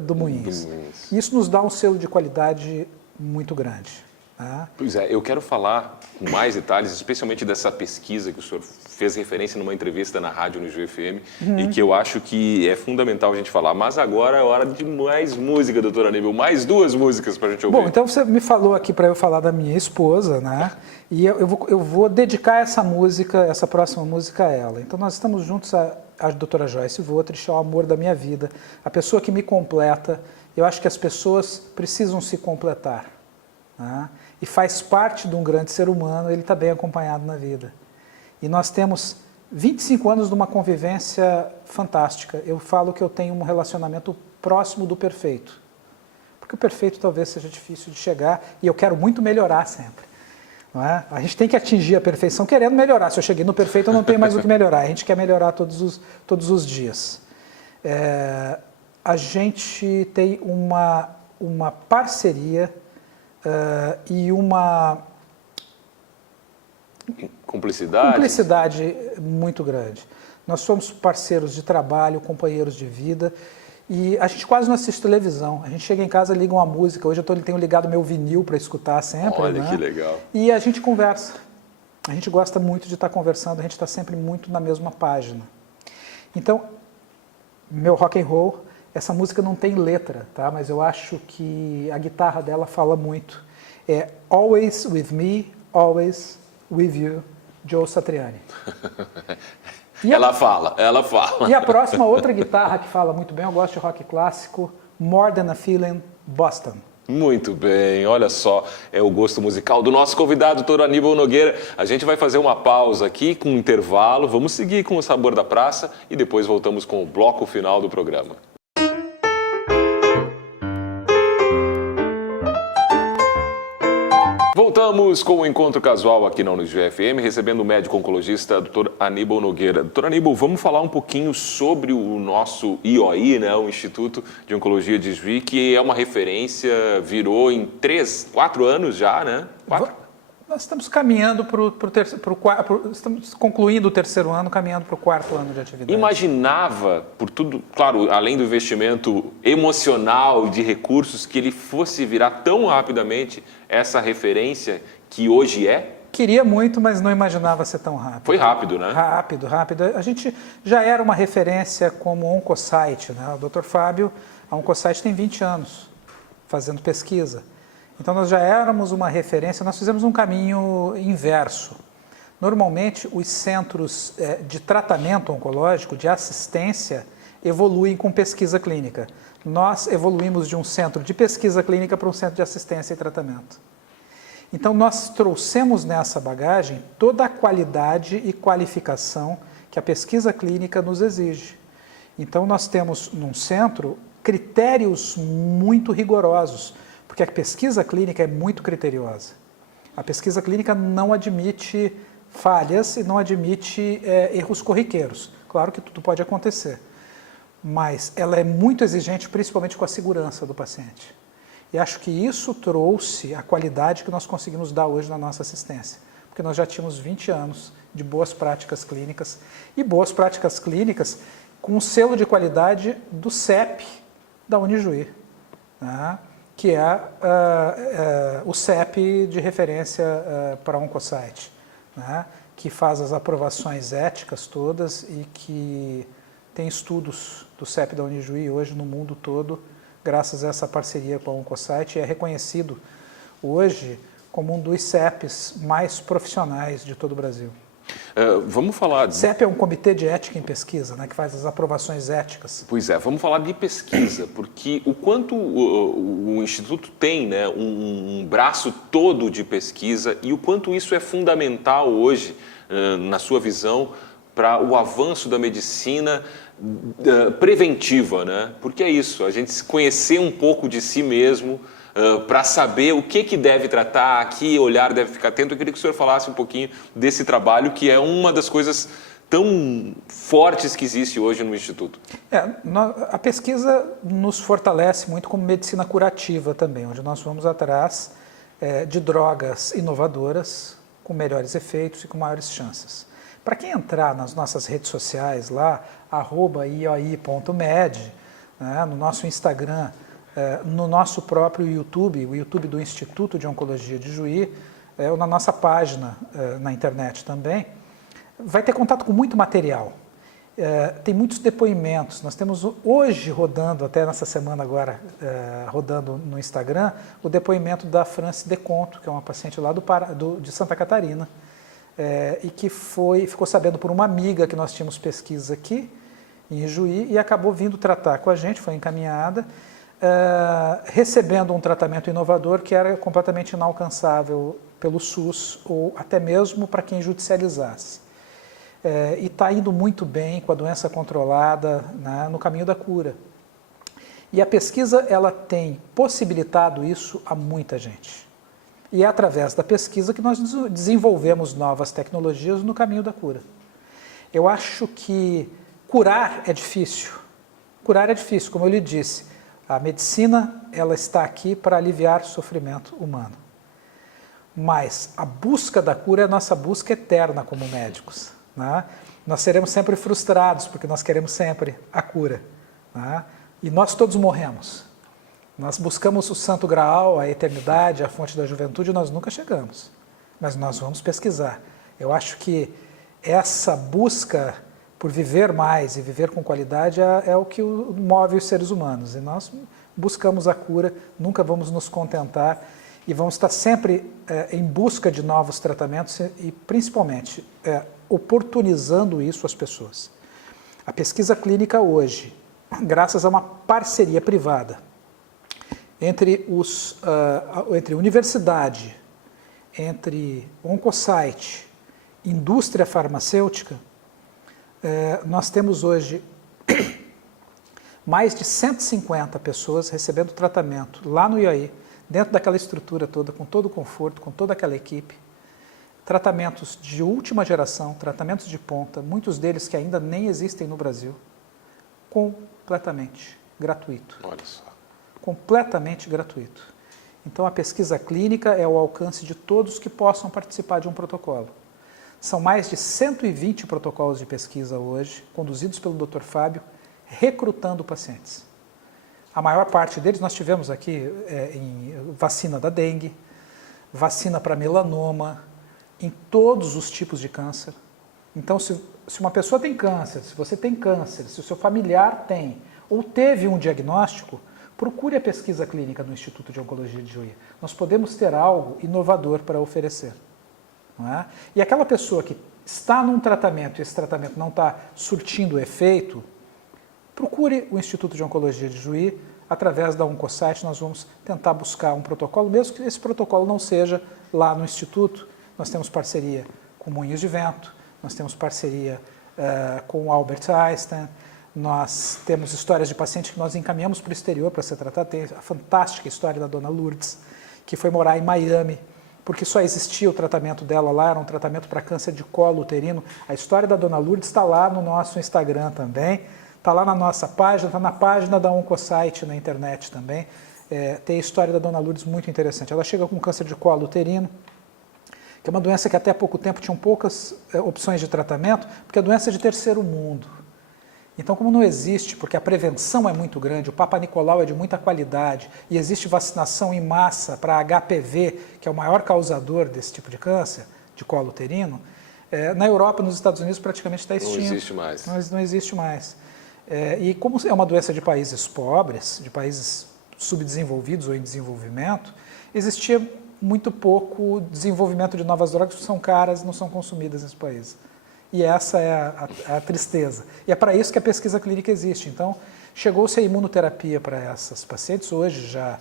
do Moinhos. Isso nos dá um selo de qualidade muito grande. Né? Pois é, eu quero falar com mais detalhes, especialmente dessa pesquisa que o senhor fez referência numa entrevista na rádio no GFM, e que eu acho que é fundamental a gente falar. Mas agora é hora de mais música, doutora Aníbal, mais duas músicas para a gente ouvir. Bom, então você me falou aqui para eu falar da minha esposa, né? E eu vou dedicar essa próxima música a ela. Então nós estamos juntos a doutora Joyce Votrich, o amor da minha vida, a pessoa que me completa. Eu acho que as pessoas precisam se completar, né? E faz parte de um grande ser humano, ele está bem acompanhado na vida. E nós temos 25 anos de uma convivência fantástica. Eu falo que eu tenho um relacionamento próximo do perfeito. Porque o perfeito talvez seja difícil de chegar, e eu quero muito melhorar sempre. Não é? A gente tem que atingir a perfeição querendo melhorar. Se eu cheguei no perfeito, eu não tenho mais o que melhorar. A gente quer melhorar todos os dias. A gente tem uma parceria e uma cumplicidade muito grande. Nós somos parceiros de trabalho, companheiros de vida, e a gente quase não assiste televisão. A gente chega em casa, liga uma música. Hoje eu tenho ligado meu vinil para escutar sempre. Olha, né? que legal. E a gente conversa. A gente gosta muito de estar conversando, a gente está sempre muito na mesma página. Então, meu rock and roll, essa música não tem letra, tá? Mas eu acho que a guitarra dela fala muito. É Always With Me, Always With You, Joe Satriani. Ela fala. E a próxima, outra guitarra que fala muito bem, eu gosto de rock clássico, More Than a Feeling, Boston. Muito bem, olha só, é o gosto musical do nosso convidado, doutor Aníbal Nogueira. A gente vai fazer uma pausa aqui com um intervalo, vamos seguir com o Sabor da Praça e depois voltamos com o bloco final do programa. Voltamos com o Encontro Casual aqui na UniGFM, recebendo o médico oncologista Dr. Aníbal Nogueira. Dr. Aníbal, vamos falar um pouquinho sobre o nosso IOI, né, o Instituto de Oncologia de Juí, que é uma referência, virou em 4 anos já, né? 4? Nós estamos caminhando estamos concluindo o terceiro ano, caminhando para o quarto ano de atividade. Imaginava, por tudo, claro, além do investimento emocional e de recursos, que ele fosse virar tão rapidamente essa referência que hoje é? Queria muito, mas não imaginava ser tão rápido. Foi rápido, né? Rápido. A gente já era uma referência como Oncosite, né? O Dr. Fábio, a Oncosite tem 20 anos fazendo pesquisa. Então, nós já éramos uma referência, nós fizemos um caminho inverso. Normalmente, os centros de tratamento oncológico, de assistência, evoluem com pesquisa clínica. Nós evoluímos de um centro de pesquisa clínica para um centro de assistência e tratamento. Então, nós trouxemos nessa bagagem toda a qualidade e qualificação que a pesquisa clínica nos exige. Então, nós temos num centro critérios muito rigorosos, porque a pesquisa clínica é muito criteriosa. A pesquisa clínica não admite falhas e não admite erros corriqueiros. Claro que tudo pode acontecer, mas ela é muito exigente, principalmente com a segurança do paciente. E acho que isso trouxe a qualidade que nós conseguimos dar hoje na nossa assistência, porque nós já tínhamos 20 anos de boas práticas clínicas, e boas práticas clínicas com um selo de qualidade do CEP da Unijuí, né? Que é o CEP de referência para Oncosite, né? Que faz as aprovações éticas todas e que tem estudos do CEP da Unijuí hoje no mundo todo, graças a essa parceria com a Oncosite, e é reconhecido hoje como um dos CEPs mais profissionais de todo o Brasil. Vamos falar... CEP é um comitê de ética em pesquisa, né, que faz as aprovações éticas. Pois é, vamos falar de pesquisa, porque o quanto o Instituto tem, né, um braço todo de pesquisa e o quanto isso é fundamental hoje, na sua visão, para o avanço da medicina preventiva, né? Porque é isso, a gente se conhecer um pouco de si mesmo, para saber o que deve tratar, que olhar deve ficar atento. Eu queria que o senhor falasse um pouquinho desse trabalho, que é uma das coisas tão fortes que existe hoje no Instituto. A pesquisa nos fortalece muito como medicina curativa também, onde nós vamos atrás de drogas inovadoras, com melhores efeitos e com maiores chances. Para quem entrar nas nossas redes sociais lá, @ioi.med, né, no nosso Instagram, no nosso próprio YouTube, o YouTube do Instituto de Oncologia de Juí, ou na nossa página na internet também, vai ter contato com muito material. Tem muitos depoimentos. Nós temos hoje rodando, até nessa semana agora, rodando no Instagram, o depoimento da Franci Deconto, que é uma paciente lá de Santa Catarina, e que ficou sabendo por uma amiga que nós tínhamos pesquisa aqui em Juí e acabou vindo tratar com a gente, foi encaminhada, recebendo um tratamento inovador que era completamente inalcançável pelo SUS ou até mesmo para quem judicializasse. E está indo muito bem com a doença controlada, né, no caminho da cura. E a pesquisa ela tem possibilitado isso a muita gente. E é através da pesquisa que nós desenvolvemos novas tecnologias no caminho da cura. Eu acho que curar é difícil. Curar é difícil, como eu lhe disse. A medicina ela está aqui para aliviar o sofrimento humano. Mas a busca da cura é a nossa busca eterna como médicos, né? Nós seremos sempre frustrados, porque nós queremos sempre a cura, né? E nós todos morremos. Nós buscamos o santo graal, a eternidade, a fonte da juventude, e nós nunca chegamos. Mas nós vamos pesquisar. Eu acho que essa busca por viver mais e viver com qualidade é o que move os seres humanos. E nós buscamos a cura, nunca vamos nos contentar e vamos estar sempre em busca de novos tratamentos e, principalmente, oportunizando isso às pessoas. A pesquisa clínica hoje, graças a uma parceria privada entre universidade, entre Oncosite, indústria farmacêutica, nós temos hoje mais de 150 pessoas recebendo tratamento lá no IAI, dentro daquela estrutura toda, com todo o conforto, com toda aquela equipe, tratamentos de última geração, tratamentos de ponta, muitos deles que ainda nem existem no Brasil, completamente gratuito. Olha só. Completamente gratuito. Então, a pesquisa clínica é ao alcance de todos que possam participar de um protocolo. São mais de 120 protocolos de pesquisa hoje, conduzidos pelo Dr. Fábio, recrutando pacientes. A maior parte deles nós tivemos aqui em vacina da dengue, vacina para melanoma, em todos os tipos de câncer. Então, se uma pessoa tem câncer, se você tem câncer, se o seu familiar tem, ou teve um diagnóstico, procure a pesquisa clínica no Instituto de Oncologia de Juí. Nós podemos ter algo inovador para oferecer. Não é? E aquela pessoa que está num tratamento e esse tratamento não está surtindo efeito, procure o Instituto de Oncologia de Juí. Através da Oncosite nós vamos tentar buscar um protocolo, mesmo que esse protocolo não seja lá no Instituto. Nós temos parceria com Moinhos de Vento, nós temos parceria com o Albert Einstein, nós temos histórias de pacientes que nós encaminhamos para o exterior para ser tratado. Tem a fantástica história da dona Lourdes, que foi morar em Miami, porque só existia o tratamento dela lá, era um tratamento para câncer de colo uterino. A história da dona Lourdes está lá no nosso Instagram também, está lá na nossa página, está na página da Oncosite na internet também. Tem a história da dona Lourdes muito interessante. Ela chega com câncer de colo uterino, que é uma doença que até há pouco tempo tinham poucas opções de tratamento, porque é doença de terceiro mundo. Então, como não existe, porque a prevenção é muito grande, o Papa Nicolau é de muita qualidade, e existe vacinação em massa para HPV, que é o maior causador desse tipo de câncer, de colo uterino, na Europa, nos Estados Unidos, praticamente está extinto. Não existe mais. Não existe mais. E como é uma doença de países pobres, de países subdesenvolvidos ou em desenvolvimento, existia muito pouco desenvolvimento de novas drogas que são caras e não são consumidas nesse país. E essa é a tristeza. E é para isso que a pesquisa clínica existe. Então, chegou-se a imunoterapia para essas pacientes, hoje já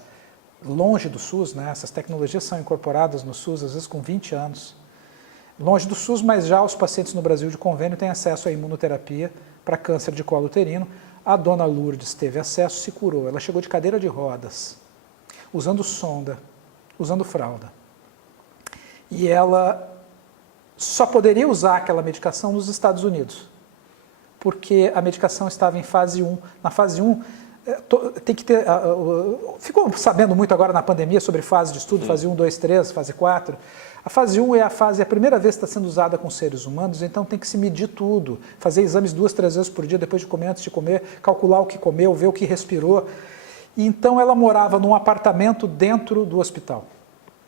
longe do SUS, né? Essas tecnologias são incorporadas no SUS, às vezes com 20 anos. Longe do SUS, mas já os pacientes no Brasil de convênio têm acesso à imunoterapia para câncer de colo uterino. A dona Lourdes teve acesso, se curou. Ela chegou de cadeira de rodas, usando sonda, usando fralda. E ela só poderia usar aquela medicação nos Estados Unidos, porque a medicação estava em fase 1. Na fase 1, tem que ter... Ficou sabendo muito agora na pandemia sobre fase de estudo, fase 1, 2, 3, fase 4. A fase 1 é a primeira vez que está sendo usada com seres humanos, então tem que se medir tudo, fazer exames 2, 3 vezes por dia, depois de comer, antes de comer, calcular o que comeu, ver o que respirou. E então ela morava num apartamento dentro do hospital,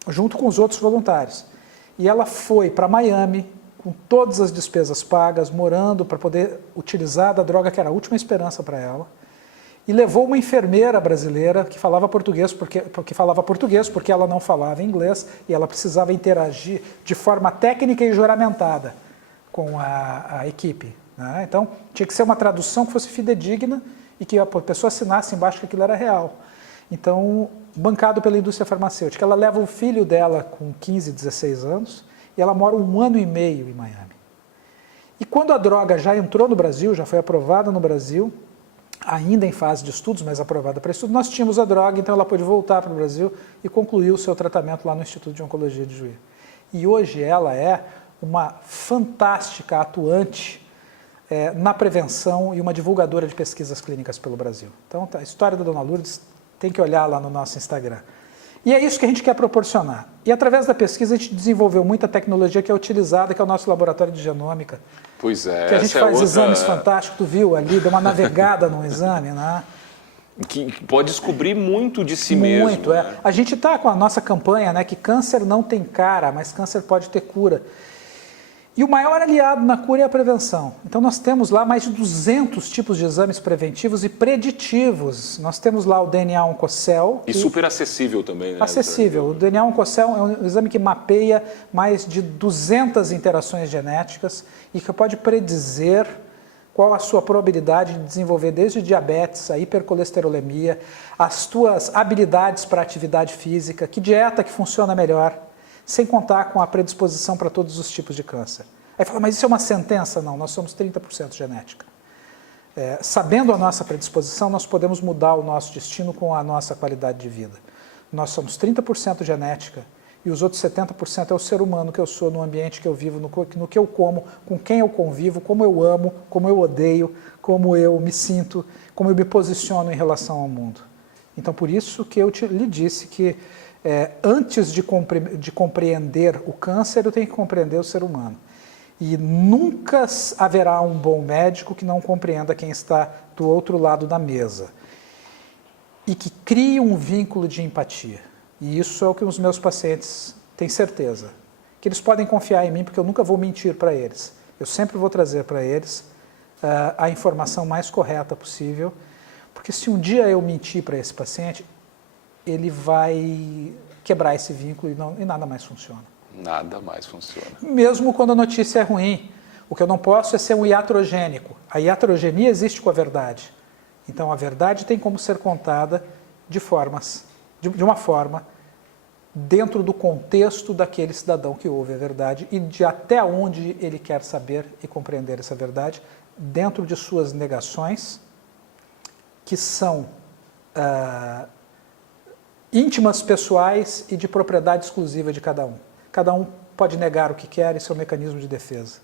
junto com os outros voluntários. E ela foi para Miami, com todas as despesas pagas, morando para poder utilizar da droga que era a última esperança para ela, e levou uma enfermeira brasileira que falava português, porque ela não falava inglês, e ela precisava interagir de forma técnica e juramentada com a equipe. Né? Então, tinha que ser uma tradução que fosse fidedigna e que a pessoa assinasse embaixo que aquilo era real. Então, bancado pela indústria farmacêutica. Ela leva o filho dela com 15, 16 anos e ela mora 1 ano e meio em Miami. E quando a droga já entrou no Brasil, já foi aprovada no Brasil, ainda em fase de estudos, mas aprovada para estudo, nós tínhamos a droga, então ela pôde voltar para o Brasil e concluir o seu tratamento lá no Instituto de Oncologia de Juí. E hoje ela é uma fantástica atuante na prevenção e uma divulgadora de pesquisas clínicas pelo Brasil. Então, a história da dona Lourdes tem que olhar lá no nosso Instagram. E é isso que a gente quer proporcionar. E através da pesquisa a gente desenvolveu muita tecnologia que é utilizada, que é o nosso laboratório de genômica. Pois é. Que a gente faz exames fantásticos, tu viu ali, deu uma navegada no exame, né? Que pode descobrir muito de si mesmo. Muito, né? A gente está com a nossa campanha, né, que câncer não tem cara, mas câncer pode ter cura. E o maior aliado na cura é a prevenção. Então nós temos lá mais de 200 tipos de exames preventivos e preditivos. Nós temos lá o DNA Oncocell. E super acessível também, né? Acessível. O DNA Oncocell é um exame que mapeia mais de 200 interações genéticas e que pode predizer qual a sua probabilidade de desenvolver desde diabetes, a hipercolesterolemia, as tuas habilidades para atividade física, que dieta que funciona melhor, sem contar com a predisposição para todos os tipos de câncer. Aí fala, mas isso é uma sentença? Não, nós somos 30% genética. Sabendo a nossa predisposição, nós podemos mudar o nosso destino com a nossa qualidade de vida. Nós somos 30% genética e os outros 70% é o ser humano que eu sou, no ambiente que eu vivo, no que eu como, com quem eu convivo, como eu amo, como eu odeio, como eu me sinto, como eu me posiciono em relação ao mundo. Então, por isso que eu lhe disse que antes de compreender o câncer, eu tenho que compreender o ser humano. E nunca haverá um bom médico que não compreenda quem está do outro lado da mesa. E que crie um vínculo de empatia. E isso é o que os meus pacientes têm certeza. Que eles podem confiar em mim, porque eu nunca vou mentir para eles. Eu sempre vou trazer para eles a informação mais correta possível. Porque se um dia eu mentir para esse paciente, ele vai quebrar esse vínculo e nada mais funciona. Nada mais funciona. Mesmo quando a notícia é ruim. O que eu não posso é ser um iatrogênico. A iatrogenia existe com a verdade. Então a verdade tem como ser contada de uma forma dentro do contexto daquele cidadão que ouve a verdade e de até onde ele quer saber e compreender essa verdade, dentro de suas negações, que são íntimas, pessoais e de propriedade exclusiva de cada um. Cada um pode negar o que quer, esse é o mecanismo de defesa.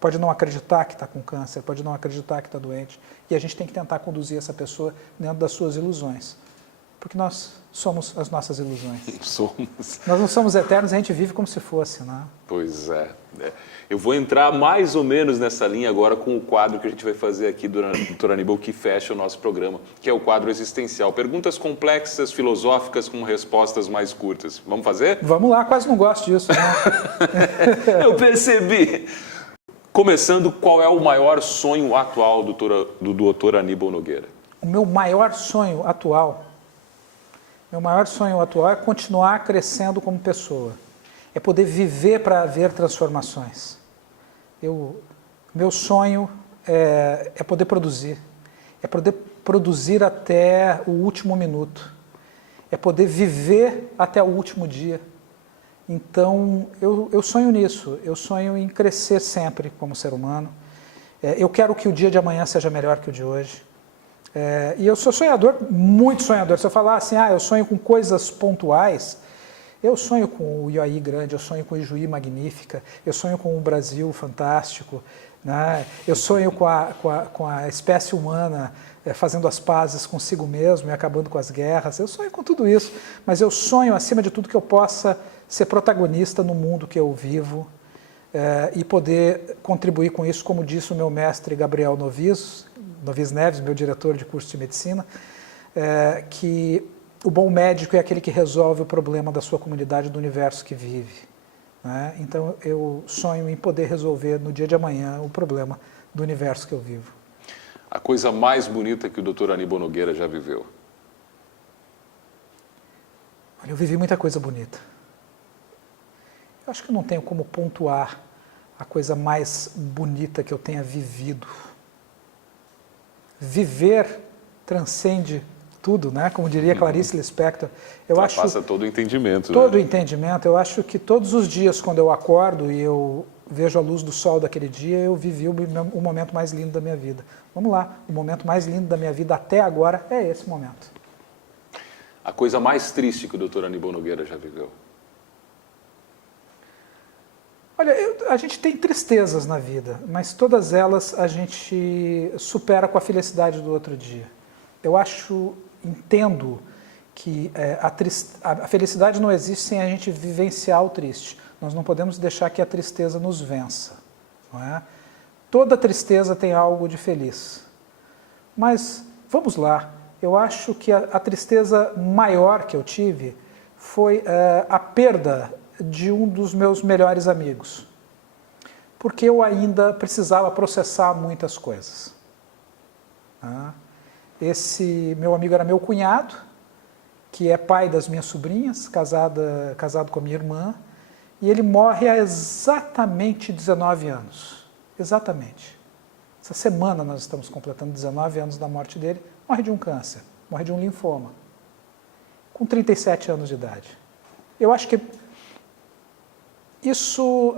Pode não acreditar que está com câncer, pode não acreditar que está doente. E a gente tem que tentar conduzir essa pessoa dentro das suas ilusões. Porque nós somos as nossas ilusões. Somos. Nós não somos eternos, a gente vive como se fosse, né? Pois é. Eu vou entrar mais ou menos nessa linha agora com o quadro que a gente vai fazer aqui, doutor Aníbal, que fecha o nosso programa, que é o quadro existencial. Perguntas complexas, filosóficas, com respostas mais curtas. Vamos fazer? Vamos lá, quase não gosto disso, né? Eu percebi. Começando, qual é o maior sonho atual do doutor Aníbal Nogueira? O meu maior sonho atual é continuar crescendo como pessoa. É poder viver para ver transformações. Meu sonho é poder produzir. É poder produzir até o último minuto. É poder viver até o último dia. Então, eu sonho nisso. Eu sonho em crescer sempre como ser humano. Eu quero que o dia de amanhã seja melhor que o de hoje. E eu sou sonhador, muito sonhador. Se eu falar assim, eu sonho com coisas pontuais, eu sonho com o Iuaí grande, eu sonho com o Ijuí magnífica, eu sonho com o Brasil fantástico, né? Eu sonho com a espécie humana fazendo as pazes consigo mesmo e acabando com as guerras. Eu sonho com tudo isso, mas eu sonho, acima de tudo, que eu possa ser protagonista no mundo que eu vivo e poder contribuir com isso, como disse o meu mestre Gabriel Novis Neves, meu diretor de curso de medicina, que o bom médico é aquele que resolve o problema da sua comunidade, do universo que vive. Né? Então, eu sonho em poder resolver no dia de amanhã o problema do universo que eu vivo. A coisa mais bonita que o doutor Aníbal Nogueira já viveu? Olha, eu vivi muita coisa bonita. Eu acho que eu não tenho como pontuar a coisa mais bonita que eu tenha vivido. Viver transcende tudo, né? Como diria Clarice Lispector. Passa todo o entendimento. Todo o entendimento. Eu acho que todos os dias, quando eu acordo e eu vejo a luz do sol daquele dia, eu vivi o momento mais lindo da minha vida. Vamos lá, o momento mais lindo da minha vida até agora é esse momento. A coisa mais triste que o doutor Aníbal Nogueira já viveu? Olha, a gente tem tristezas na vida, mas todas elas a gente supera com a felicidade do outro dia. Eu entendo que a felicidade não existe sem a gente vivenciar o triste. Nós não podemos deixar que a tristeza nos vença. Não é? Toda tristeza tem algo de feliz. Mas, vamos lá, eu acho que a tristeza maior que eu tive foi a perda de um dos meus melhores amigos, porque eu ainda precisava processar muitas coisas. Esse meu amigo era meu cunhado, que é pai das minhas sobrinhas, casado com a minha irmã, e ele morre há exatamente 19 anos. Exatamente. Essa semana nós estamos completando 19 anos da morte dele. Morre de um câncer, morre de um linfoma, com 37 anos de idade. Eu acho que isso,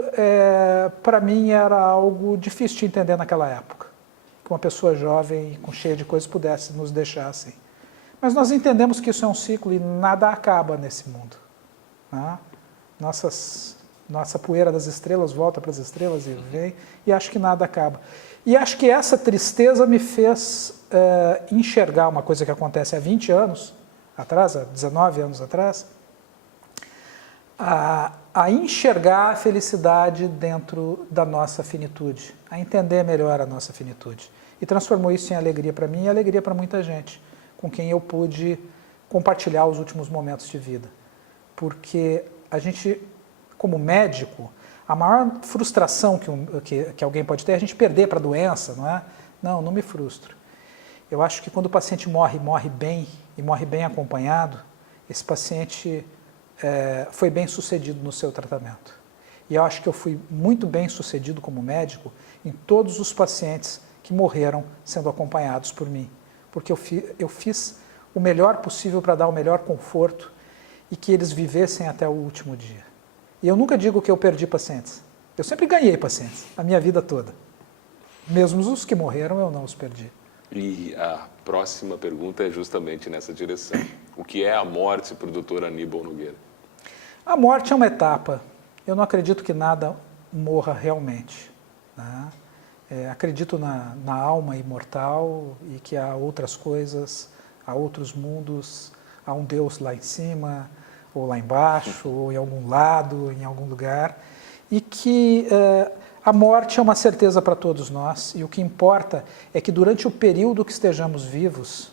para mim, era algo difícil de entender naquela época. Que uma pessoa jovem, cheia de coisas, pudesse nos deixar assim. Mas nós entendemos que isso é um ciclo e nada acaba nesse mundo. Né? Nossa poeira das estrelas volta para as estrelas e vem, e acho que nada acaba. E acho que essa tristeza me fez enxergar uma coisa que acontece há 20 anos atrás, há 19 anos atrás, a enxergar a felicidade dentro da nossa finitude, a entender melhor a nossa finitude. E transformou isso em alegria para mim e alegria para muita gente, com quem eu pude compartilhar os últimos momentos de vida. Porque a gente, como médico, a maior frustração que alguém pode ter é a gente perder para a doença, não é? Não me frustro. Eu acho que quando o paciente morre bem, e morre bem acompanhado, esse paciente foi bem sucedido no seu tratamento. E eu acho que eu fui muito bem sucedido como médico em todos os pacientes que morreram sendo acompanhados por mim. Porque eu fiz o melhor possível para dar o melhor conforto e que eles vivessem até o último dia. E eu nunca digo que eu perdi pacientes. Eu sempre ganhei pacientes, a minha vida toda. Mesmo os que morreram, eu não os perdi. E a próxima pergunta é justamente nessa direção. O que é a morte para o Dr. Aníbal Nogueira? A morte é uma etapa. Eu não acredito que nada morra realmente. Né? Acredito na alma imortal e que há outras coisas, há outros mundos, há um Deus lá em cima, ou lá embaixo, ou em algum lado, em algum lugar, e que a morte é uma certeza para todos nós, e o que importa é que durante o período que estejamos vivos,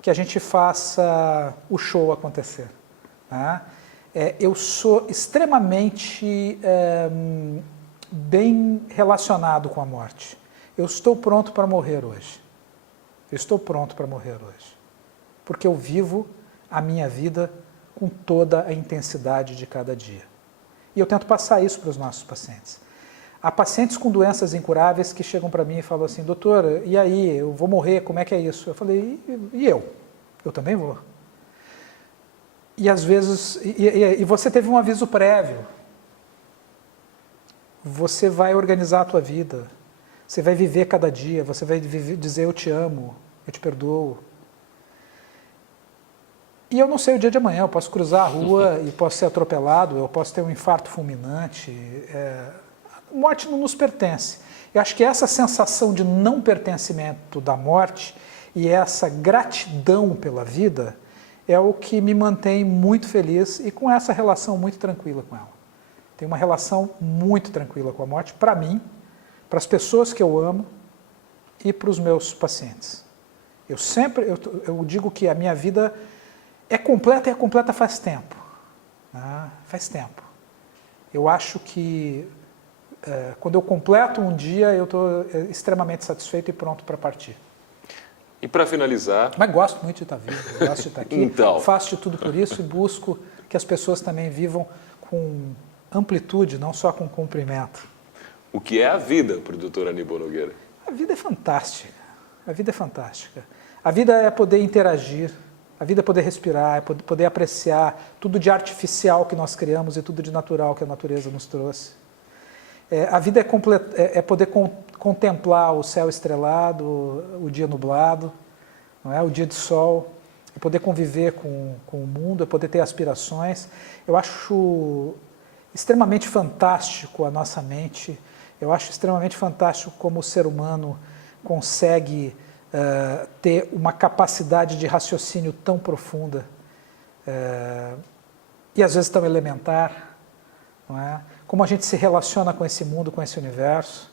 que a gente faça o show acontecer. Né? Eu sou extremamente bem relacionado com a morte. Eu estou pronto para morrer hoje. Eu estou pronto para morrer hoje. Porque eu vivo a minha vida com toda a intensidade de cada dia. E eu tento passar isso para os nossos pacientes. Há pacientes com doenças incuráveis que chegam para mim e falam assim, doutor, e aí, eu vou morrer, como é que é isso? Eu falei, e eu? Eu também vou. E às vezes, e você teve um aviso prévio. Você vai organizar a tua vida. Você vai viver cada dia, você vai dizer eu te amo, eu te perdoo. E eu não sei o dia de amanhã, eu posso cruzar a rua e posso ser atropelado, eu posso ter um infarto fulminante. A morte não nos pertence. Eu acho que essa sensação de não pertencimento da morte e essa gratidão pela vida é o que me mantém muito feliz e com essa relação muito tranquila com ela. Tenho uma relação muito tranquila com a morte, para mim, para as pessoas que eu amo e para os meus pacientes. Eu digo que a minha vida é completa e é completa faz tempo. Né? Faz tempo. Eu acho que quando eu completo um dia, eu estou extremamente satisfeito e pronto para partir. E para finalizar... Mas gosto muito de estar vivo, gosto de estar aqui, então. Faço de tudo por isso e busco que as pessoas também vivam com amplitude, não só com comprimento. O que é a vida para o Dr. Aníbal Nogueira? A vida é fantástica, a vida é fantástica. A vida é poder interagir, a vida é poder respirar, é poder apreciar tudo de artificial que nós criamos e tudo de natural que a natureza nos trouxe. A vida é poder contemplar o céu estrelado, o dia nublado, não é? O dia de sol, é poder conviver com o mundo, é poder ter aspirações. Eu acho extremamente fantástico a nossa mente, eu acho extremamente fantástico como o ser humano consegue ter uma capacidade de raciocínio tão profunda e às vezes tão elementar, não é? Como a gente se relaciona com esse mundo, com esse universo.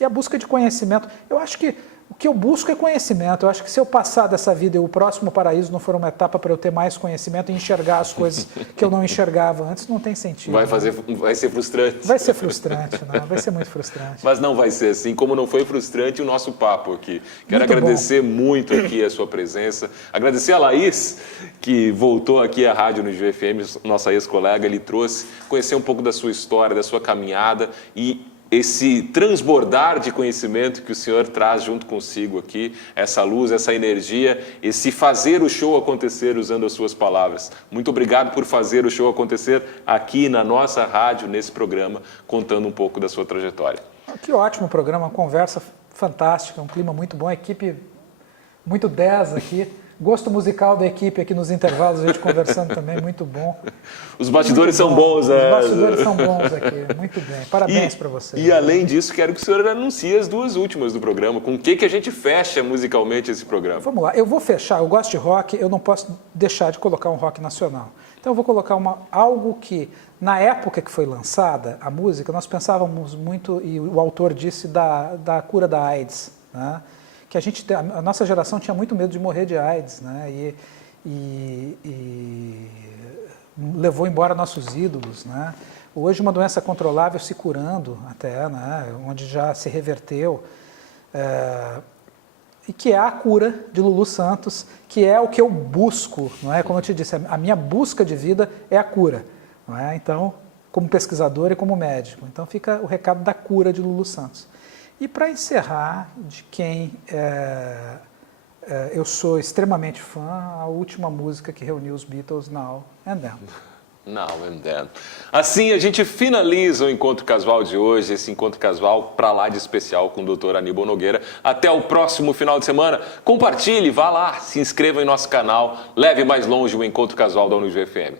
E a busca de conhecimento. Eu acho que o que eu busco é conhecimento. Eu acho que se eu passar dessa vida e o próximo paraíso não for uma etapa para eu ter mais conhecimento e enxergar as coisas que eu não enxergava antes, não tem sentido. Vai ser frustrante. Vai ser frustrante, não, vai ser muito frustrante. Mas não vai ser assim, como não foi frustrante o nosso papo aqui. Quero Muito agradecer muito aqui a sua presença. Agradecer a Laís, que voltou aqui à Rádio no GFM, nossa ex-colega, ele trouxe, conhecer um pouco da sua história, da sua caminhada e esse transbordar de conhecimento que o senhor traz junto consigo aqui, essa luz, essa energia, esse fazer o show acontecer usando as suas palavras. Muito obrigado por fazer o show acontecer aqui na nossa rádio, nesse programa, contando um pouco da sua trajetória. Que ótimo programa, uma conversa fantástica, um clima muito bom, a equipe muito 10 aqui. gosto musical da equipe aqui nos intervalos, a gente conversando também, muito bom. Os bastidores são bons, Os bastidores são bons aqui, muito bem. Parabéns para você. E além disso, quero que o senhor anuncie as duas últimas do programa. Com o que a gente fecha musicalmente esse programa? Vamos lá, eu vou fechar, eu gosto de rock, eu não posso deixar de colocar um rock nacional. Então eu vou colocar algo que, na época que foi lançada a música, nós pensávamos muito, e o autor disse, da cura da AIDS, né? Que a nossa geração tinha muito medo de morrer de AIDS, né? E levou embora nossos ídolos, né? Hoje uma doença controlável se curando até, né? Onde já se reverteu, e que é a cura de Lulu Santos, que é o que eu busco, não é? Como eu te disse, a minha busca de vida é a cura, não é? Então, como pesquisador e como médico. Então fica o recado da cura de Lulu Santos. E para encerrar, de quem eu sou extremamente fã, a última música que reuniu os Beatles, Now and Then. Now and Then. Assim a gente finaliza o Encontro Casual de hoje, esse Encontro Casual pra lá de especial com o Dr. Aníbal Nogueira. Até o próximo final de semana. Compartilhe, vá lá, se inscreva em nosso canal, leve mais longe o Encontro Casual da UnijuFM.